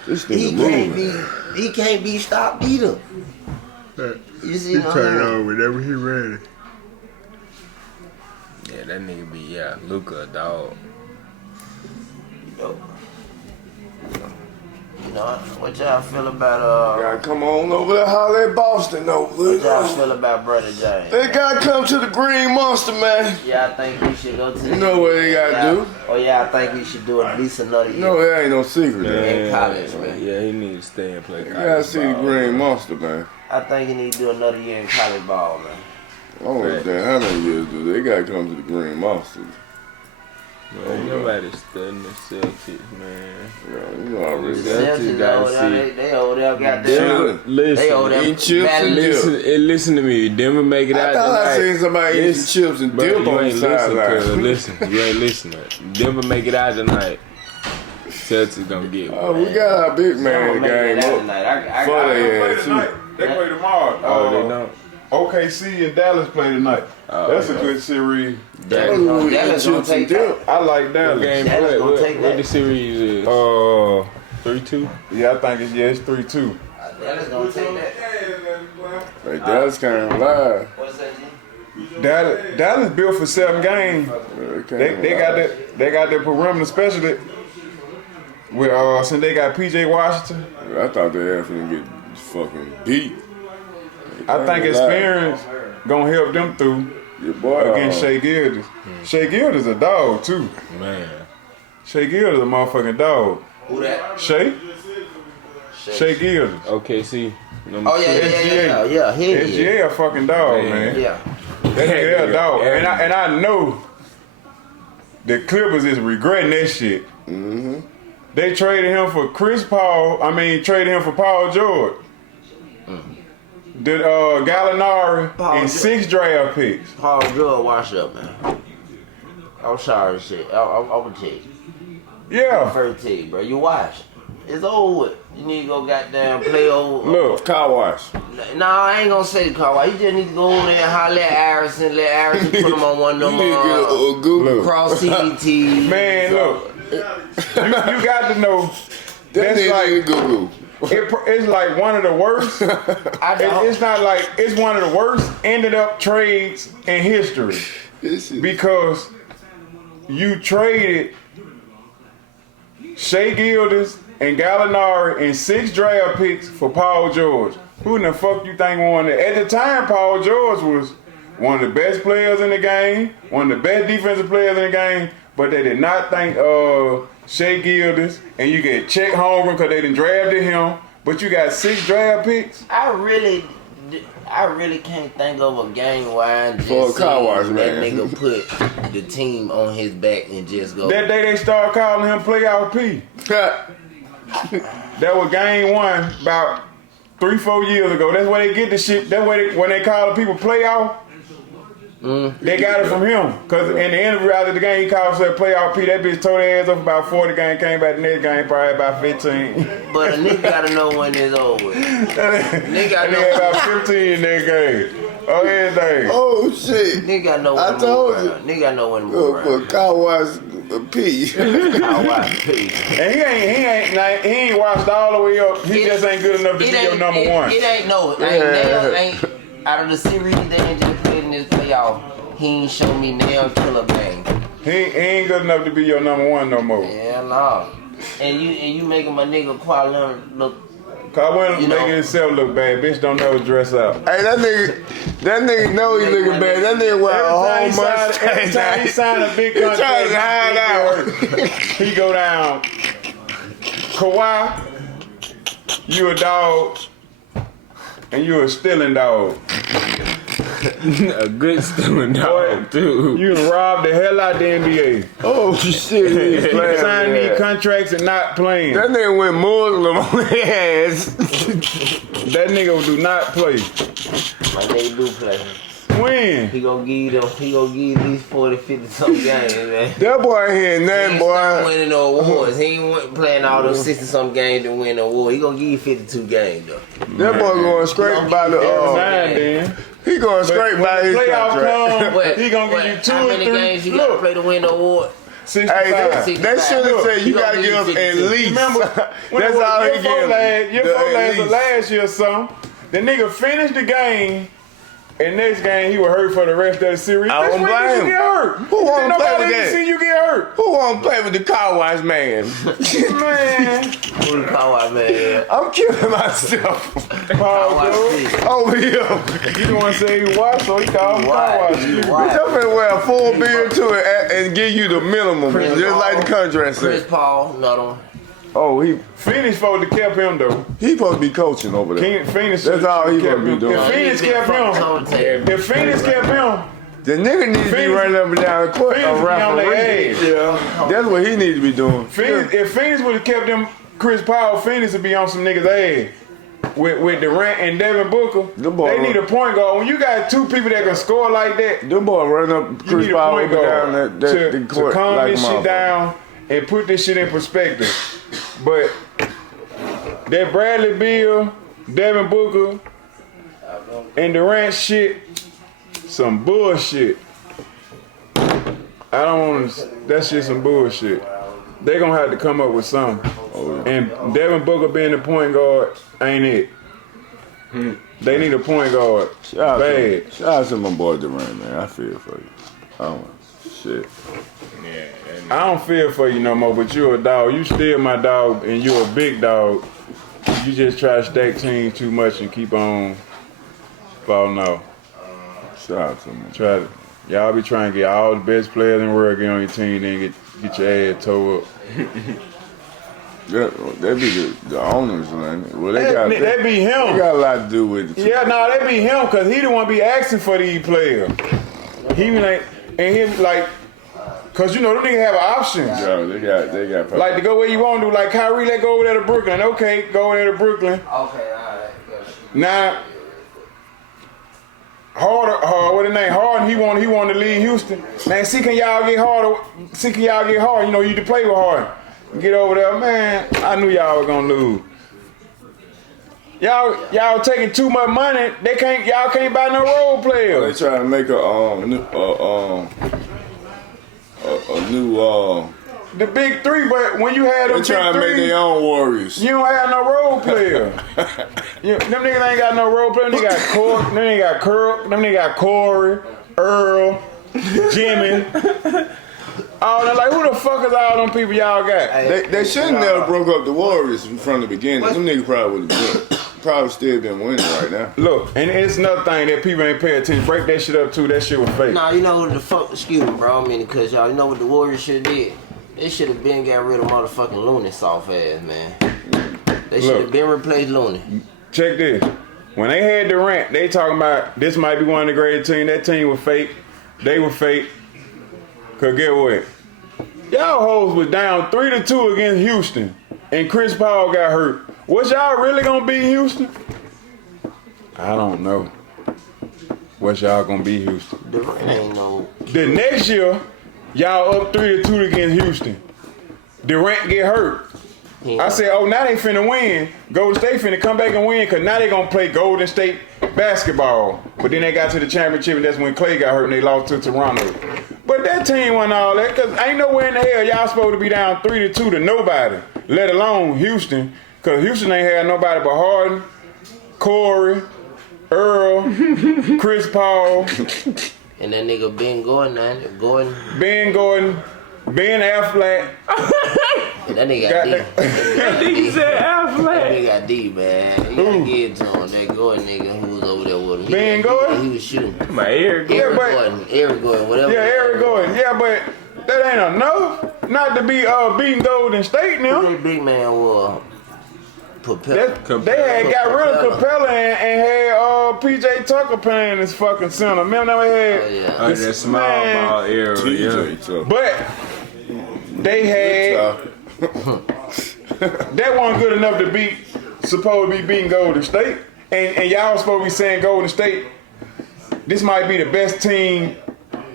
This nigga moving. He can't be stopped either. You see what I'm saying? whenever he ready. Yeah, that nigga be, Luka a dog. Yo. You know, what y'all feel about Gotta come on over to holler at Boston, though. what y'all feel about Brother James? They gotta come to the Green Monster, man. Y'all think we should go to You know what they gotta do. Or y'all think we should do at least another year? No, that ain't no secret, man. In college, man. Yeah, he need to stay and play You college gotta see the ball. Green Monster, man. I think he need to do another year in college ball, man. I don't understand how many years do they gotta come to the Green Monster. Man, nobody studying the Celtics, man. Yeah, you know already. The Celtics gotta see. They over there got Chillin'. They over there Eat chips and dip. Listen to me. Denver make it I out thought I tonight. seen somebody eat some chips and Bro, dip you on the ain't listen, sideline. Listen, you ain't listening. Denver make it out tonight. Celtics gonna get one. Oh, we got our big man in the game up. For their ass, too. They play tomorrow. Oh, they don't. OKC and Dallas play tonight. That's a good series. Dallas gonna take that. I like Dallas. Game Dallas gonna take what that. the series is? 3-2. Yeah, I think it's 3-2. Dallas gonna take that. Like, Dallas can't lie. What's that, G? Dallas built for 7 games. They got their perimeter specialist with since they got PJ Washington. I thought they had to get fucking beat. I think experience gonna help them through Your boy against Shea Gildas. Shea Gildas a dog too. Man. Shea Gildas a motherfucking dog. Who that? Shea Gildas. OKC. Oh yeah. SGA a fucking dog, man. Yeah. That nigga a dog. And I know the Clippers is regretting that shit. Mm-hmm. They traded him for traded him for Paul George. The Gallinari and 6 draft picks. Paul George wash up, man. I'm sorry, shit. I'm gonna tell you. Yeah. First tell you, bro. You wash. It's over with. You need to go goddamn play over. Look, car wash. No, I ain't gonna say the car wash. You just need to go over there and holler at Harrison. Let Harrison put him on one of them You need to get a Google. cross CDT. Man, look. You got to know. That That's nigga like Google. It's like one of the worst. It's not like it's one of the worst ended up trades in history because you traded Shea Gilders and Gallinari in 6 draft picks for Paul George. Who in the fuck you think won that? At the time, Paul George was one of the best players in the game, one of the best defensive players in the game, but they did not think Shea Gilders, and you get Chet Holmgren because they done drafted him, but you got 6 draft picks. I really can't think of a game where I just For a car wash, that man. nigga put the team on his back and just go. That day they started calling him Playoff P. That was game 1 about 3-4 years ago. That's where they get the shit. That way when they call the people playoff, they got it from him. Cause in the interview after the game, he called himself Playoff P. That bitch tore their ass up about 40 games, came back the next game probably about 15. But a nigga gotta know when it's over. Nigga gotta And know they had about 15 in that game. Oh, everything. Oh shit! Nigga gotta know when I to told move you. around. Nigga gotta know when to move For around. car wash P. Car wash P. And he ain't watched all the way up. He just ain't good enough to be your number one. It ain't no. Ain't out of the series they ain't just played in this playoff. He ain't show me nail killer game. He ain't good enough to be your number one no more. Yeah, no. And you making my nigga Qualum look. Cause when You know. making himself look bad, bitch don't know dress up. Hey, that nigga know he looking bad. That nigga wear a whole Every time he signed a big He contract, trying to hide out. he go down. Kawhi, you a dog, and you a stealing dog. A good stealing dog, too. You done robbed the hell out the NBA. Oh shit, he's You playing. signed Yeah. these contracts and not playing. That nigga went Muslim on his ass. That nigga do not play. My nigga do play. When? He gonna give you at least 40, 50 some games, man. That boy ain't hitting He nothing, ain't start boy. winning no awards. He ain't playing all those 60 some games to win an award. He gonna give you 52 games though. That boy going straight by the. Every time then. He going straight When by the his playoff contract. come, he gonna give you 2 how or many 3. games you gotta play to win the award? 65. Hey, they should have said you Look, gotta he give us gonna at give you least. Remember, when That's it was all year he before gave. year before last or last year or something, the nigga finished the game, and next game he was hurt for the rest of the series. I Bitch, don't when did blame you him. get hurt? Who wanna Nobody play with even that? see you get hurt. Who wanna play with the car wash man? Man, Who the power man? I'm killing myself Paul Power George. P. over here. You the one say he watched, so he called him car wash. Bitch, I'm finna wear a full beard to it and give you the minimum, Chris just like the Paul. contract Chris said. Paul, another one. Oh, he Phoenix supposed to kept him though. supposed to be coaching over there. Phoenix That's all he kept gonna be him. doing. If Phoenix kept him, if Phoenix kept him, The nigga needs to be Phoenix- running up and down the court. Phoenix A be on their referee. ass. Yeah, that's what he needs to be doing. Phoenix, if Phoenix would have kept them Chris Paul, Phoenix would be on some niggas' ass. With Durant and Devin Booker, The ball- they need a point guard. When you got 2 people that can score like that, Them boy running up you Chris need a Paul point up and down guard the to court calm like this a shit motherfucker. down and put this shit in perspective. But that Bradley Beal, Devin Booker, and Durant shit, some bullshit. I don't want to. That shit some bullshit. They gonna have to come up with something. And Devin Booker being the point guard ain't it. They need a point guard. Bad. Shout out to my boy Durant, man. I feel for you. I don't shit. I don't feel for you no more, but you're a dog. You still my dog, and you're a big dog. You just try to stack teams too much and keep on falling off. Shout out to him. Try to, y'all be trying to get all the best players in the world get on your team, then get your ass tore up. That be the owners, man. Well, they got That be him. They got a lot to do with it. Yeah, no, that be him, cause he the one be asking for these players. He be like, and he like, cause you know them niggas have an option. Yeah, they got. Like to go where you want to. Like Kyrie, let go over there to Brooklyn. Okay, go over there to Brooklyn. Okay, alright. Now, Harden, what his name? Harden, he wanted to leave Houston. Man, see can y'all get hard? You know, you to play with Harden. Get over there, man. I knew y'all were gonna lose. Y'all taking too much money. Y'all can't buy no role They players. trying to make a new the big three, but when you had them They trying to big make three, their own Warriors. you don't have no role player. Them niggas ain't got no role player. Them niggas got Corey, them niggas got Kirk, them niggas got Corey, Earl, Jimmy. All that, like, who the fuck is all them people y'all got? They shouldn't never broke up the Warriors from the beginning. Them niggas probably would have been. Probably still been winning right now. Look, and it's another thing that people ain't paying attention. Break that shit up too. That shit was fake. Nah, you know what the fuck? Excuse me, bro. I mean, cause y'all, you know what the Warriors should have did? They should have been got rid of motherfucking Looney soft ass, man. They should have been replaced Looney. Check this. When they had Durant, they talking about this might be one of the greatest teams. That team was fake. They were fake. Cause get what? Y'all hoes was down 3-2 against Houston, and Chris Paul got hurt. Was y'all really gonna beat Houston? I don't know. Was y'all gonna beat Houston? Durant ain't no. The next year, y'all up 3-2 against Houston. Durant get hurt. Yeah. I said, oh, now they finna win. Golden State finna come back and win because now they gonna play Golden State basketball. But then they got to the championship and that's when Clay got hurt and they lost to Toronto. But that team won all that because ain't nowhere in the hell y'all supposed to be down 3-2 to nobody, let alone Houston. Because Houston ain't had nobody but Harden, Corey, Earl, Chris Paul. And that nigga Ben Gordon, Ben Affleck. And that nigga got D. That nigga said Affleck. That nigga got D, man. You gotta give it to him. That Gordon nigga who was over there with him. Ben Gordon? He was shooting. My ear. Eric Gordon, whatever. Yeah, Eric Gordon. Yeah, but that ain't enough. Not to be beating Golden State now. That big man was Capella. They had got rid of Capella and had PJ Tucker playing this fucking center. Remember they had Oh, that small ball era. Yeah. But they had that wasn't good enough to beat supposed to be beating Golden State. And y'all supposed to be saying Golden State, this might be the best team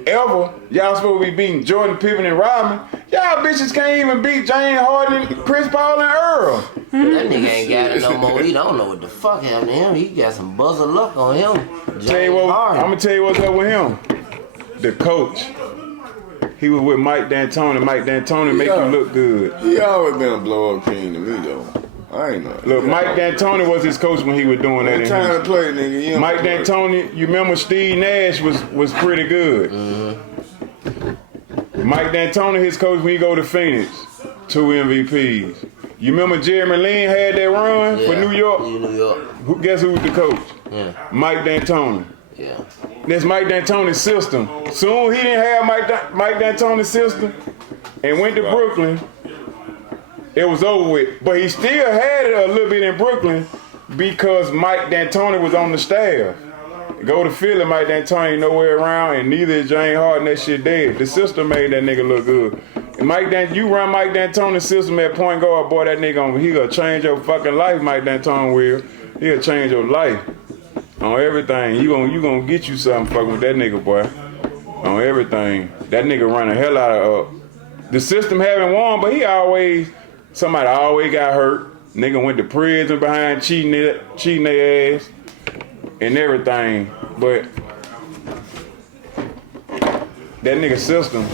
ever. Y'all supposed to be beating Jordan, Pippen, and Rodman. Y'all bitches can't even beat James Harden, Chris Paul, and Earl. That nigga ain't got it no more. He don't know what the fuck happened to him. He got some buzzer luck on him. I'm gonna tell you what's up with him. The coach. He was with Mike D'Antoni. Mike D'Antoni make you look good. He always been a blow up king to me though. I ain't know. Look, Mike D'Antoni was his coach when he was doing that. Time to play, nigga. Mike D'Antoni, you remember Steve Nash was pretty good. Mike D'Antoni, his coach when he go to Phoenix, 2 MVPs. You remember Jeremy Lin had that run for New York? New York. Guess who was the coach? Yeah. Mike D'Antoni. Yeah. That's Mike D'Antoni's system. Soon he didn't have Mike D'Antoni's system and went to Brooklyn. It was over with. But he still had it a little bit in Brooklyn because Mike D'Antoni was on the staff. Go to Philly, Mike D'Antoni ain't nowhere around, and neither is James Harden. That shit dead. The system made that nigga look good. And you run Mike D'Antoni's system at point guard, boy, that nigga he gonna change your fucking life. Mike D'Antoni will. He'll change your life on everything. You gonna get you something fucking with that nigga, boy. On everything. That nigga run the hell out of the system haven't won, but somebody always got hurt. Nigga went to prison behind cheating their ass and everything. But that nigga system,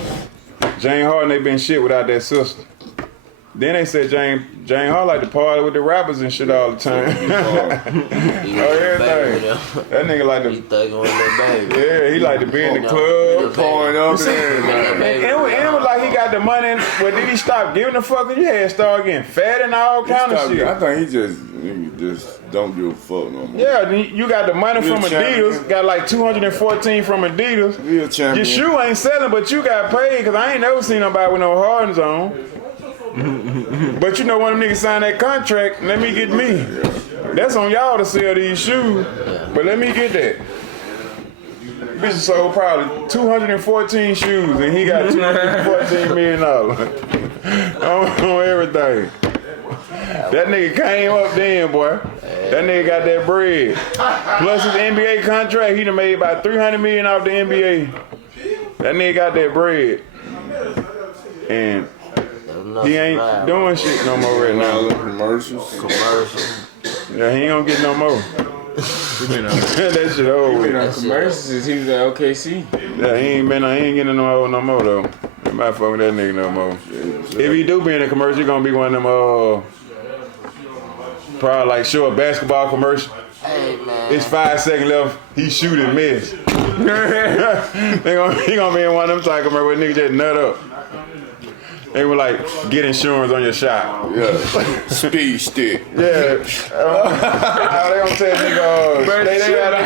James Harden, they been shit without that system. Then they said James Harden like to party with the rappers and shit all the time. Everything. That nigga like to. He thugging with that baby. Yeah, he like to be in the club, pouring up there. And it was like he got the money, but did he stop giving a fuck? You had to start getting fat and all kind of shit. I think he just don't give a fuck no more. Yeah, you got the money from Adidas, got like 214 from Adidas. Real champion. Your shoe ain't selling, but you got paid because I ain't never seen nobody with no Hardens on. But you know when them niggas sign that contract, let me get me. That's on y'all to sell these shoes, but let me get that. Bitch sold probably 214 shoes and he got $214 million on everything. That nigga came up then, boy. That nigga got that bread. Plus his NBA contract, he done made about $300 million off the NBA. That nigga got that bread. And he ain't doing shit no more right now. Commercials. Yeah, he ain't gonna get no more. That shit over with. Commercials, he was at OKC. Yeah, he ain't getting no more though. Nobody fuck with that nigga no more. If he do be in a commercial, he gonna be one of them, probably like short basketball commercial. Hey, man. It's 5 seconds left. He shoot and miss. He gonna be in one of them type commercials where niggas just nut up. They were like, get insurance on your shot. Yeah. Speed stick. Yeah. They gonna tell nigga, they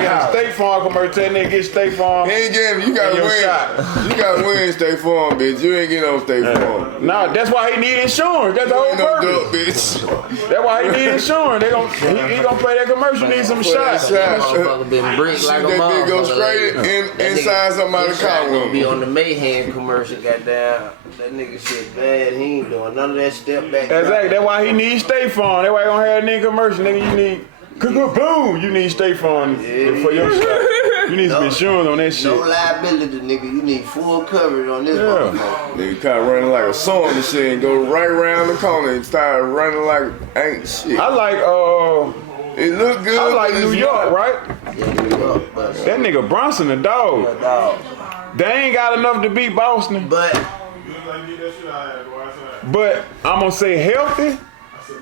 got a State Farm commercial, tell nigga get State Farm. He ain't getting, you gotta win. Shot. You gotta win State Farm, bitch. You ain't getting on State Farm. Nah, that's why he need insurance. That's the whole purpose. Bitch. That's why he need insurance. He gonna play that commercial, need some shots. That motherfucker been bricked like a That bitch go motherfucker. straight inside somebody's car gonna be window. on the Mayhem commercial, goddamn. That nigga shit bad. He ain't doing none of that step back. Exactly. That's why he needs State Farm. That's why he gonna have a nigga commercial. Nigga, you need boom. You need State Farm for your shot. You need some insurance on that shit. No liability, nigga. You need full coverage on this motherfucker. Nigga caught running like a sewing machine and go right around the corner and start running like ain't shit. I like It look good. I like but New it's York, not. right? Yeah, New York, but That nigga Bronson a dog. dog. They ain't got enough to beat Boston. But But I'm gonna say healthy.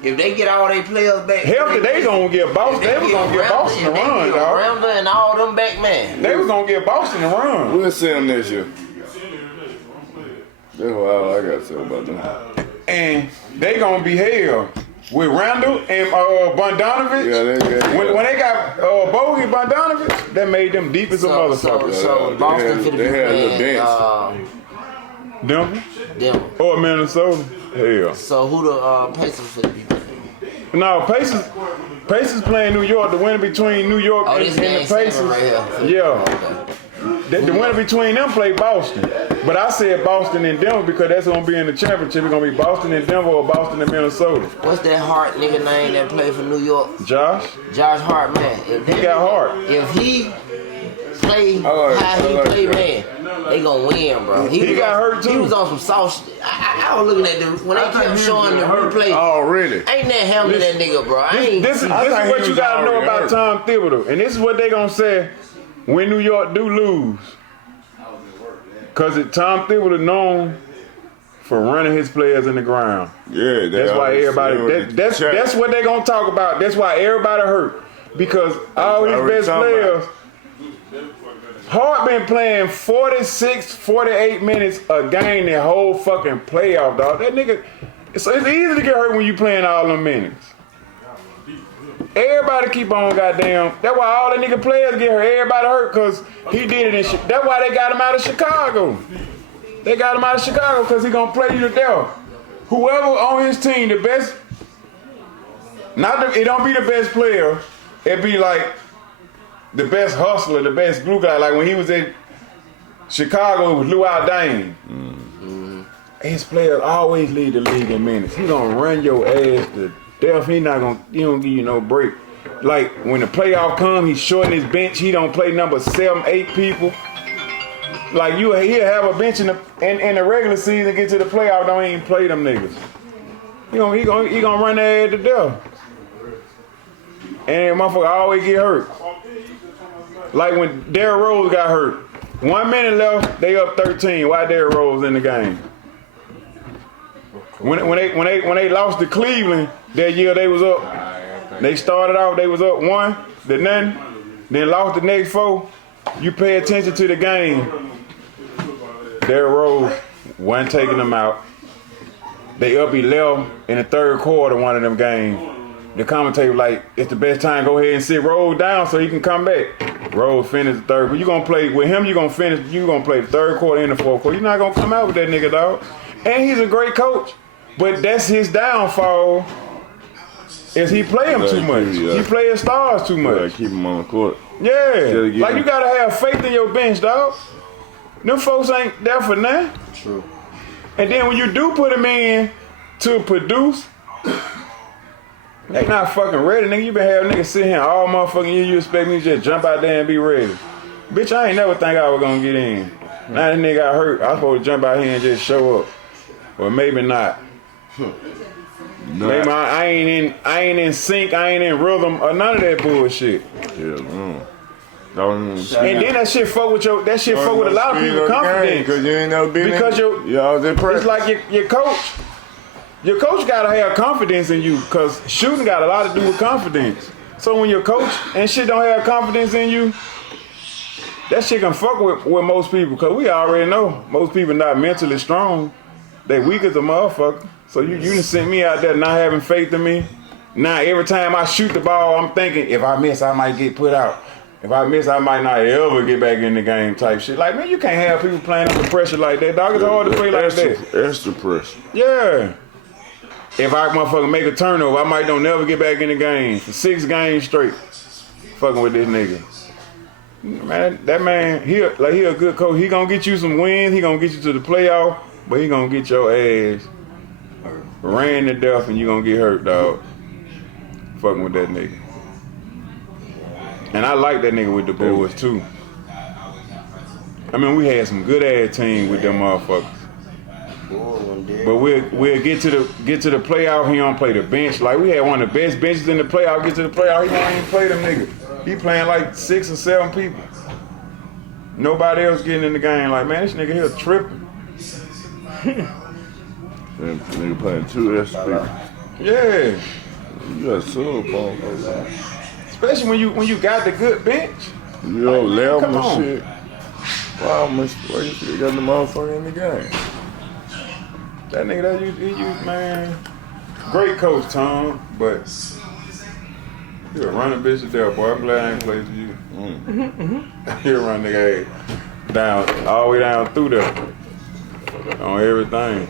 if they get all their players back, Healthy, they gonna get Boston. They was gonna get Boston a run, dog. Rambler and all them back, man. They was gonna get Boston a run. We'll see them this year. That's all I got to say about them. And they gonna be hell with Randall and Bondanovich. Yeah, When they got Bogey Bondanovich, that made them deep as a motherfucker. So Boston they finna be had a little playing Denver Denver. or Minnesota. Hell. So who the Pacers finna be playing? No, Pacers playing New York. The winner between New York Oh, and this the game Pacers. 7 right here. Yeah. Okay. The winner between them play Boston. But I said Boston and Denver because that's going to be in the championship. It's going to be Boston and Denver or Boston and Minnesota. What's that Hart nigga name that played for New York? Josh? Josh Hart, man. If He got Hart. If he play like how he that. play, man, they gonna win, bro. He got hurt, too. He was on some soft shit. I was looking at when they kept showing the replay. Already. Ain't that handling that nigga, bro? This is what you got to know about Tom Thibodeau. And this is what they going to say when New York do lose. Because Tom Thibodeau known for running his players in the ground. Yeah, That's why everybody. That's what they gonna talk about. That's why everybody hurt because all his best players. Hart been playing 46, 48 minutes a game that whole fucking playoff, dog. That nigga. It's easy to get hurt when you playing all them minutes. Everybody keep on goddamn. That's why all the nigga players get hurt. Everybody hurt because he did it in That's why they got him out of Chicago. They got him out of Chicago because he gonna play you to death. Whoever on his team, the best, it don't be the best player. It be like the best hustler, the best glue guy. Like when he was in Chicago, it was Luau Dane. His players always lead the league in minutes. He gonna run your ass to death. He don't give you no break. Like when the playoff come, he shorten his bench. He don't play number 7, 8 people. Like he'll have a bench in the regular season, get to the playoff, don't even play them niggas. He gonna run their ass to death. And motherfucker always get hurt. Like when Derrick Rose got hurt. 1 minute left, they up 13. Why Derrick Rose in the game? When they lost to Cleveland that year, they was up. They started off, they was up 1 to nothing. Then lost the next 4. You pay attention to the game. Derrick Rose wasn't taking them out. They up 11 in the third quarter, one of them games. The commentator like, it's the best time, go ahead and sit Rose down so he can come back. Rose finished the third. But you gonna play with him, you gonna play the third quarter and the fourth quarter. You're not gonna come out with that nigga, dog. And he's a great coach. But that's his downfall. Is he play him too much? He play his stars too much. Keep him on the court. Yeah. Like you gotta have faith in your bench, dog. Them folks ain't there for nothing. True. And then when you do put them in to produce, they not fucking ready, nigga. You been having niggas sit here all motherfucking year. You expect me to just jump out there and be ready? Bitch, I ain't never think I was gonna get in. Now this nigga got hurt. I was supposed to jump out here and just show up, or maybe not. Maybe I ain't in sync. I ain't in rhythm or none of that bullshit. Yeah, Don't And then that shit fuck with a lot of people's confidence. Because you ain't never been Because it's like your coach. Your coach gotta have confidence in you, cause shooting got a lot to do with confidence. So when your coach and shit don't have confidence in you, that shit can fuck with most people, cause we already know most people not mentally strong. They weak as a motherfucker. So you done sent me out there not having faith in me. Now every time I shoot the ball, I'm thinking if I miss, I might get put out. If I miss, I might not ever get back in the game type shit. Like, man, you can't have people playing under pressure like that, dog. It's hard to play like that. Extra pressure. Yeah. If I motherfucker make a turnover, I might don't never get back in the game for 6 games straight. Fucking with this nigga. Man, that man, he a good coach. He gonna get you some wins. He gonna get you to the playoff, but he gonna get your ass ran to death and you gonna get hurt, dog. Fucking with that nigga. And I like that nigga with the Bulls too. I mean, we had some good ass team with them motherfuckers. But we'll get to the playoff. He don't play the bench. Like we had one of the best benches in the playoff. Get to the playoff, he don't even play them niggas. He playing like 6 or 7 people. Nobody else getting in the game. Like, man, this nigga here tripping. Nigga playing 2 extra people. Yeah. You got sub on, Especially when you got the good bench. You know, like, level and shit. Wow, why you still got the motherfucker in the game? That nigga that you man, great coach Tom, but you're a running bitch to death, boy. I'm glad I ain't played for you. You're a running nigga down all the way down through there on everything.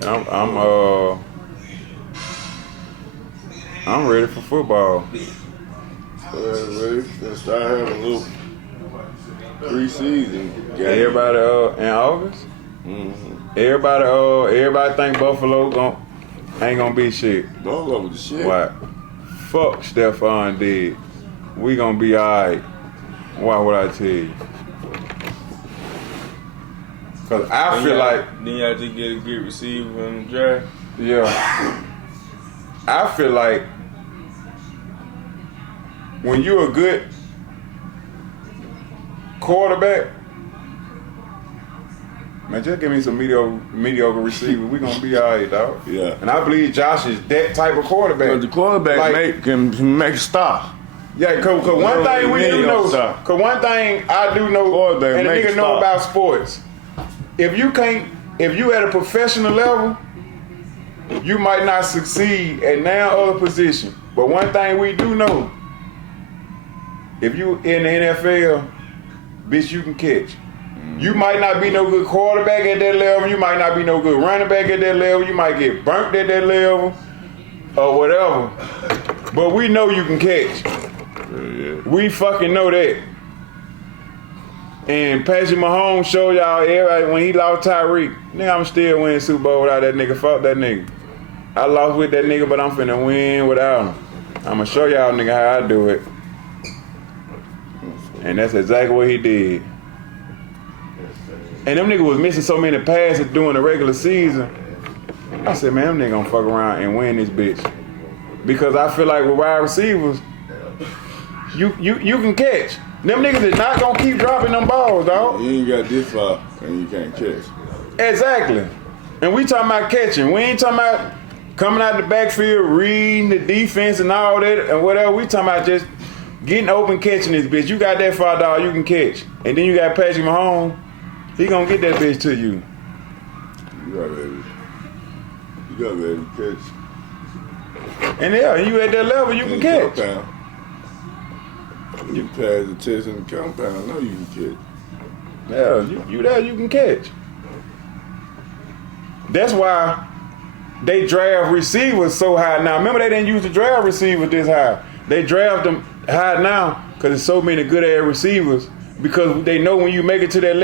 And I'm ready for football. Ready to start having a little preseason. Everybody in August. Mm-hmm. Everybody think Buffalo ain't gonna be shit. Don't over the shit. What? Fuck Stephon did. We gonna be alright. Why would I tell you? Cause I feel like then y'all just get a good receiver in the draft. Yeah. I feel like when you're a good quarterback, man, just give me some mediocre receiver. We gonna be alright, dog. Yeah. And I believe Josh is that type of quarterback. But the quarterback can make a stop. Yeah, cause one thing we do know, cause one thing I do know, and the nigga know about sports. If you at a professional level, you might not succeed at now other position. But one thing we do know, if you in the NFL, bitch, you can catch. You might not be no good quarterback at that level. You might not be no good running back at that level. You might get burnt at that level or whatever. But we know you can catch. Yeah. We fucking know that. And Patrick Mahomes showed y'all everybody when he lost Tyreek. Nigga, I'm still winning Super Bowl without that nigga. Fuck that nigga. I lost with that nigga, but I'm finna win without him. I'ma show y'all nigga how I do it. And that's exactly what he did. And them niggas was missing so many passes during the regular season. I said, man, them niggas gonna fuck around and win this bitch. Because I feel like with wide receivers, you can catch. Them niggas is not gonna keep dropping them balls, dog. You ain't got this far and you can't catch. Exactly. And we talking about catching. We ain't talking about coming out the backfield, reading the defense and all that and whatever. We talking about just getting open, catching this bitch. You got that far, dog, you can catch. And then you got Patrick Mahomes, he gonna get that bitch to you. You got ready to catch. And yeah, you at that level, you can catch. Compound. You pass the test in the compound, I know you can catch. Yeah, you there, you can catch. That's why they draft receivers so high now. Remember, they didn't use to draft receivers this high. They draft them high now because there's so many good ass receivers. Because they know when you make it to that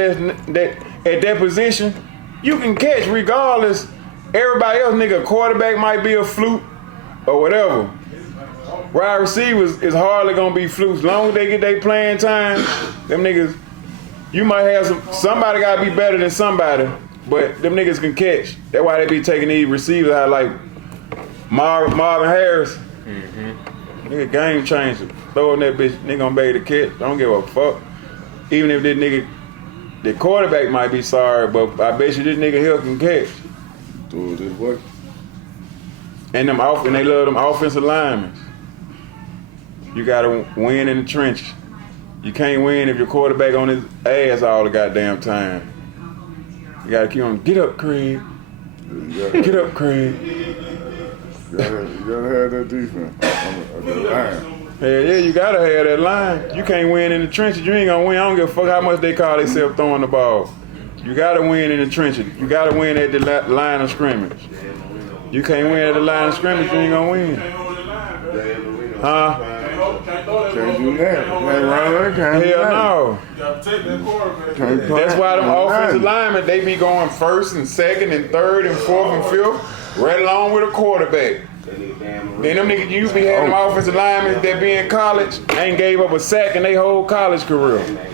at that position, you can catch regardless. Everybody else, nigga, quarterback might be a fluke or whatever. Wide receivers is hardly gonna be flukes. As long as they get their playing time, them niggas, you might have somebody gotta be better than somebody, but them niggas can catch. That's why they be taking these receivers out like Marvin Harris. Nigga, game changer. Throwing that bitch, nigga gonna be able to catch. Don't give a fuck. Even if this nigga, the quarterback might be sorry, but I bet you this nigga here can catch. Do this work. And and they love them offensive linemen. You gotta win in the trenches. You can't win if your quarterback on his ass all the goddamn time. You gotta keep on, get up, Craig. Get up, Craig. You gotta have that defense on the line. Hell yeah, you gotta have that line. You can't win in the trenches. You ain't gonna win. I don't give a fuck how much they call themselves throwing the ball. You gotta win in the trenches. You gotta win at the line of scrimmage. You can't win at the line of scrimmage, you ain't gonna win. Huh? Can't do that. Can't run. Can't do that. Hell no. That's why them offensive linemen, they be going first and second and third and fourth and fifth, right along with a quarterback. Then them niggas you be having them offensive linemen that be in college ain't gave up a sack in their whole college career. That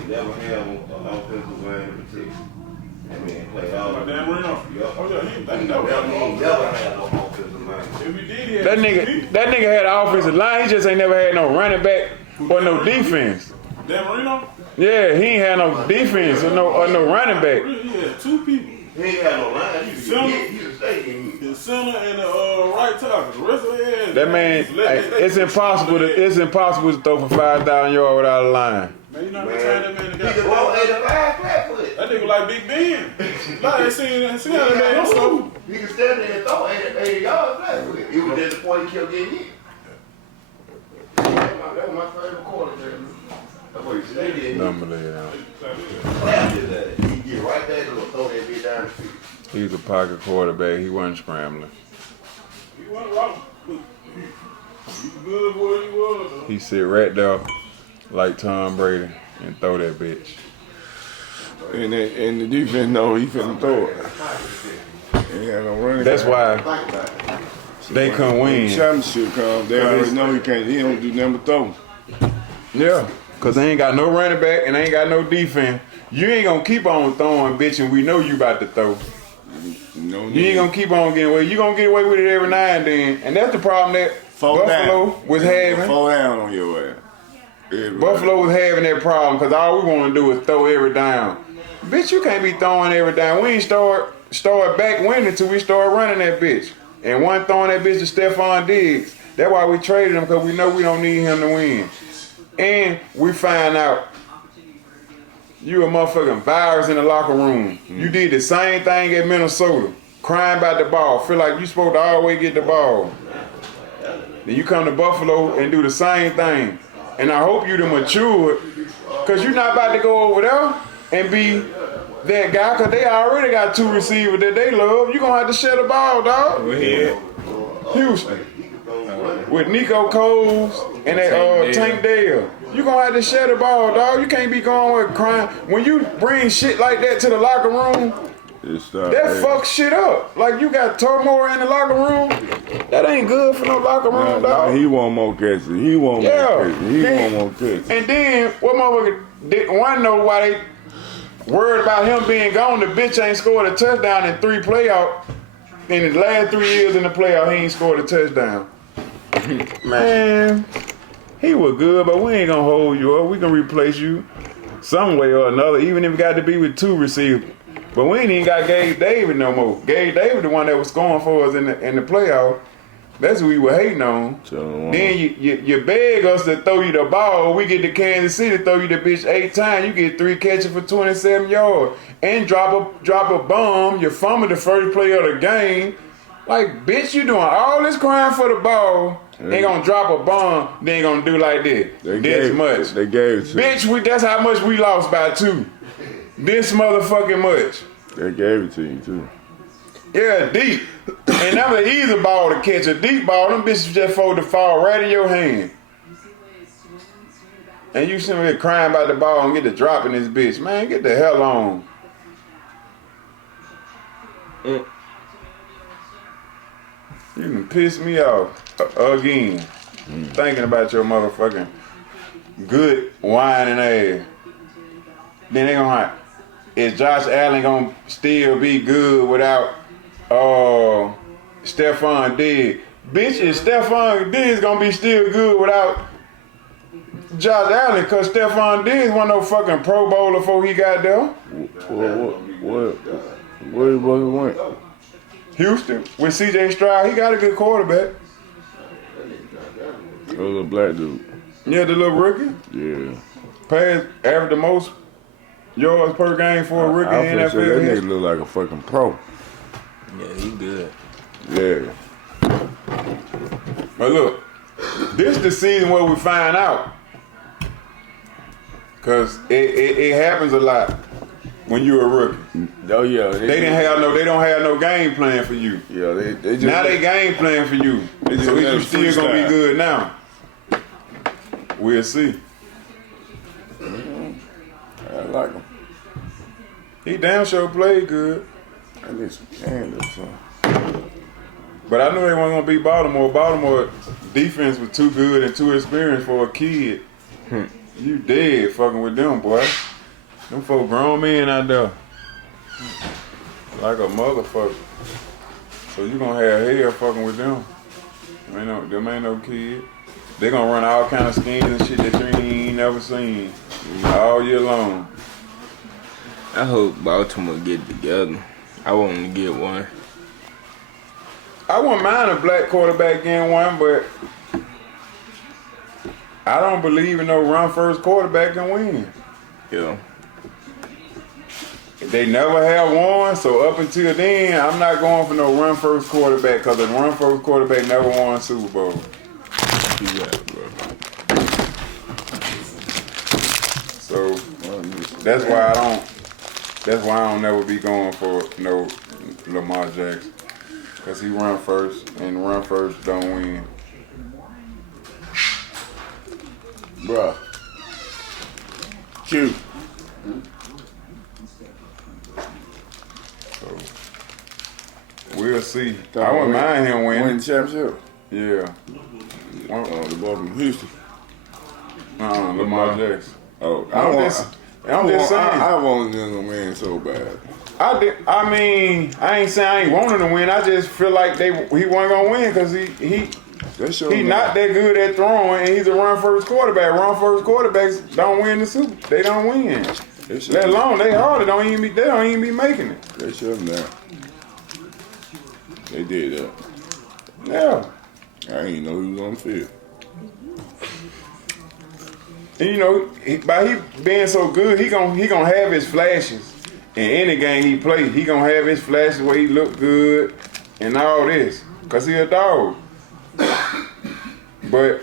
nigga had an offensive line. He just ain't never had no running back or no defense. Dan Marino? Yeah, he ain't had no defense or no running back. He had two people. He ain't had no line. The center and the right tackle. The rest of the ass. That man, it's impossible to throw for 5,000 yards without a line. Man, you know how many times that man He got can throw 85 flat foot. that nigga like Big Ben. Like I seen how that man so. He can stand there and throw 80 yards flat foot. It was just the point he kept getting hit. That was my favorite quarter there. That's what he said. Number laid out. He get right there and throw that bitch down the field. He was a pocket quarterback. He wasn't scrambling. He wasn't wrong. He good boy, he was. He sit right there like Tom Brady and throw that bitch. And the defense know he finna throw it. He ain't no running. That's why they couldn't When win. the championship comes, they already know he can't. He don't do nothing but throw. Yeah, because they ain't got no running back and they ain't got no defense. You ain't gonna keep on throwing, bitch, and we know you about to throw. No, You ain't gonna keep on getting away. You gonna get away with it every now and then. And that's the problem that Buffalo was having. Fall down on your ass. Everybody. Buffalo was having that problem because all we want to do is throw every down. Bitch, you can't be throwing every down. We ain't start back winning until we start running that bitch. And one throwing that bitch to Stephon Diggs. That's why we traded him, because we know we don't need him to win. And we find out you a motherfucking virus in the locker room. You did the same thing at Minnesota. Crying about the ball. Feel like you supposed to always get the ball. Then you come to Buffalo and do the same thing. And I hope you done matured, because you're not about to go over there and be that guy, because they already got two receivers that they love. You're going to have to share the ball, dog. Go ahead. Houston. With Nico Coles and that Tank Dale. You're going to have to share the ball, dog. You can't be going with crying. When you bring shit like that to the locker room, that fucks shit up. Like, you got turmoil in the locker room. That ain't good for no locker room, dog. He want more catches. He want more catches. He want more catches. And then, what motherfucker didn't want to know why they worried about him being gone. The bitch ain't scored a touchdown in 3 playoffs. In the last 3 years in the playoff, he ain't scored a touchdown. Man, he was good, but we ain't gonna hold you up. We can replace you some way or another, even if it got to be with 2 receivers. But we ain't even got Gabe Davis no more. Gabe Davis the one that was scoring for us in the playoff. That's who we were hating on. Then you beg us to throw you the ball. We get to Kansas City, throw you the bitch 8 times. You get 3 catches for 27 yards. And drop a bomb. You fumble the first play of the game. Like, bitch, you doing all this crying for the ball. They gonna drop a bomb. They ain't gonna do like that. This much. They gave it to bitch, that's how much we lost by 2. This motherfucking much. They gave it to you too. Yeah, deep. And that was an easy ball to catch. A deep ball, them bitches just supposed to fall right in your hand. And you sitting there crying about the ball and get the drop in this bitch. Man, get the hell on. You can piss me off again. Thinking about your motherfucking good whining ass. Then they gonna is Josh Allen gonna still be good without Stephon Diggs? Bitch, is Stephon Diggs gonna be still good without Josh Allen? Cause Stephon Diggs wasn't no fucking Pro Bowler before he got there. Where he went? Houston with CJ Stroud, he got a good quarterback. That little black dude. Yeah, the little rookie. Yeah. Passed average the most yards per game for a rookie in I NFL. feel that nigga look like a fucking pro. Yeah, he good. Yeah. But look, this the season where we find out. Cause it happens a lot when you're a rookie. Oh yeah. They don't have no game plan for you. Yeah, they just Now they game plan for you. just So let you them still gonna be freestyle. good now. We'll see. I like him. He damn sure played good. I need some candles, son. But I knew they weren't gonna beat Baltimore. Baltimore defense was too good and too experienced for a kid. You dead fucking with them, boy. Them folk grown men out there. Like a motherfucker. So you gonna have hell fucking with them. Them ain't no kid. They gonna run all kind of schemes and shit that you ain't never seen all year long. I hope Baltimore get it together. I want them to get one. I wouldn't mind a black quarterback getting one, but I don't believe in no run first quarterback can win. Yeah. They never have won, so up until then, I'm not going for no run first quarterback because the run first quarterback never won Super Bowl. Yeah, bro. So that's why I don't never be going for no Lamar Jackson. Cause he run first and run first don't win. Bruh. Q. So we'll see. I wouldn't mind him Win winning. the championship. Yeah. The ball from Houston. Lamar Jackson. Oh, I'm just saying. I wanted them to win so bad. I mean, I ain't saying I ain't wanting to win. I just feel like he wasn't gonna win because he not that good at throwing, and he's a run first quarterback. Run first quarterbacks don't win the Super. They don't win. Let alone they hardly don't even be making it. They should have now. They did that. Yeah. I didn't know he was on the field. And you know, by he being so good, he gonna have his flashes. In any game he play, he gonna have his flashes where he look good and all this. Cause he a dog. But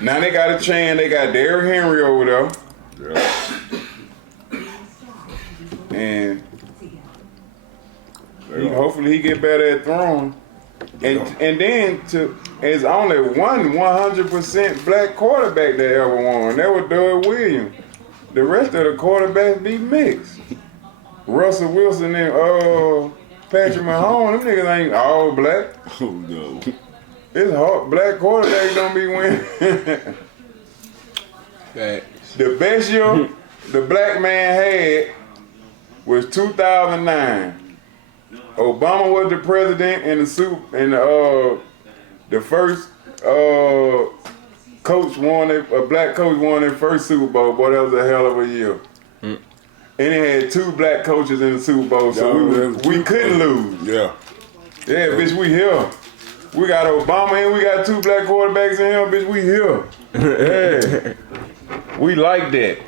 now they got a chance, they got Derrick Henry over there. Yeah. And hopefully he get better at throwing. And then there's only one 100% black quarterback that ever won. That was Doug Williams. The rest of the quarterbacks be mixed. Russell Wilson and Patrick Mahomes, them niggas ain't all black. Oh no. It's hard. Black quarterbacks don't be winning. The best year the black man had was 2009. Obama was the president and the first a black coach won their first Super Bowl. Boy, that was a hell of a year. And it had two black coaches in the Super Bowl, so we couldn't lose. Yeah. Yeah, bitch, we here. We got Obama and we got two black quarterbacks in here, bitch, we here. Yeah. We like that.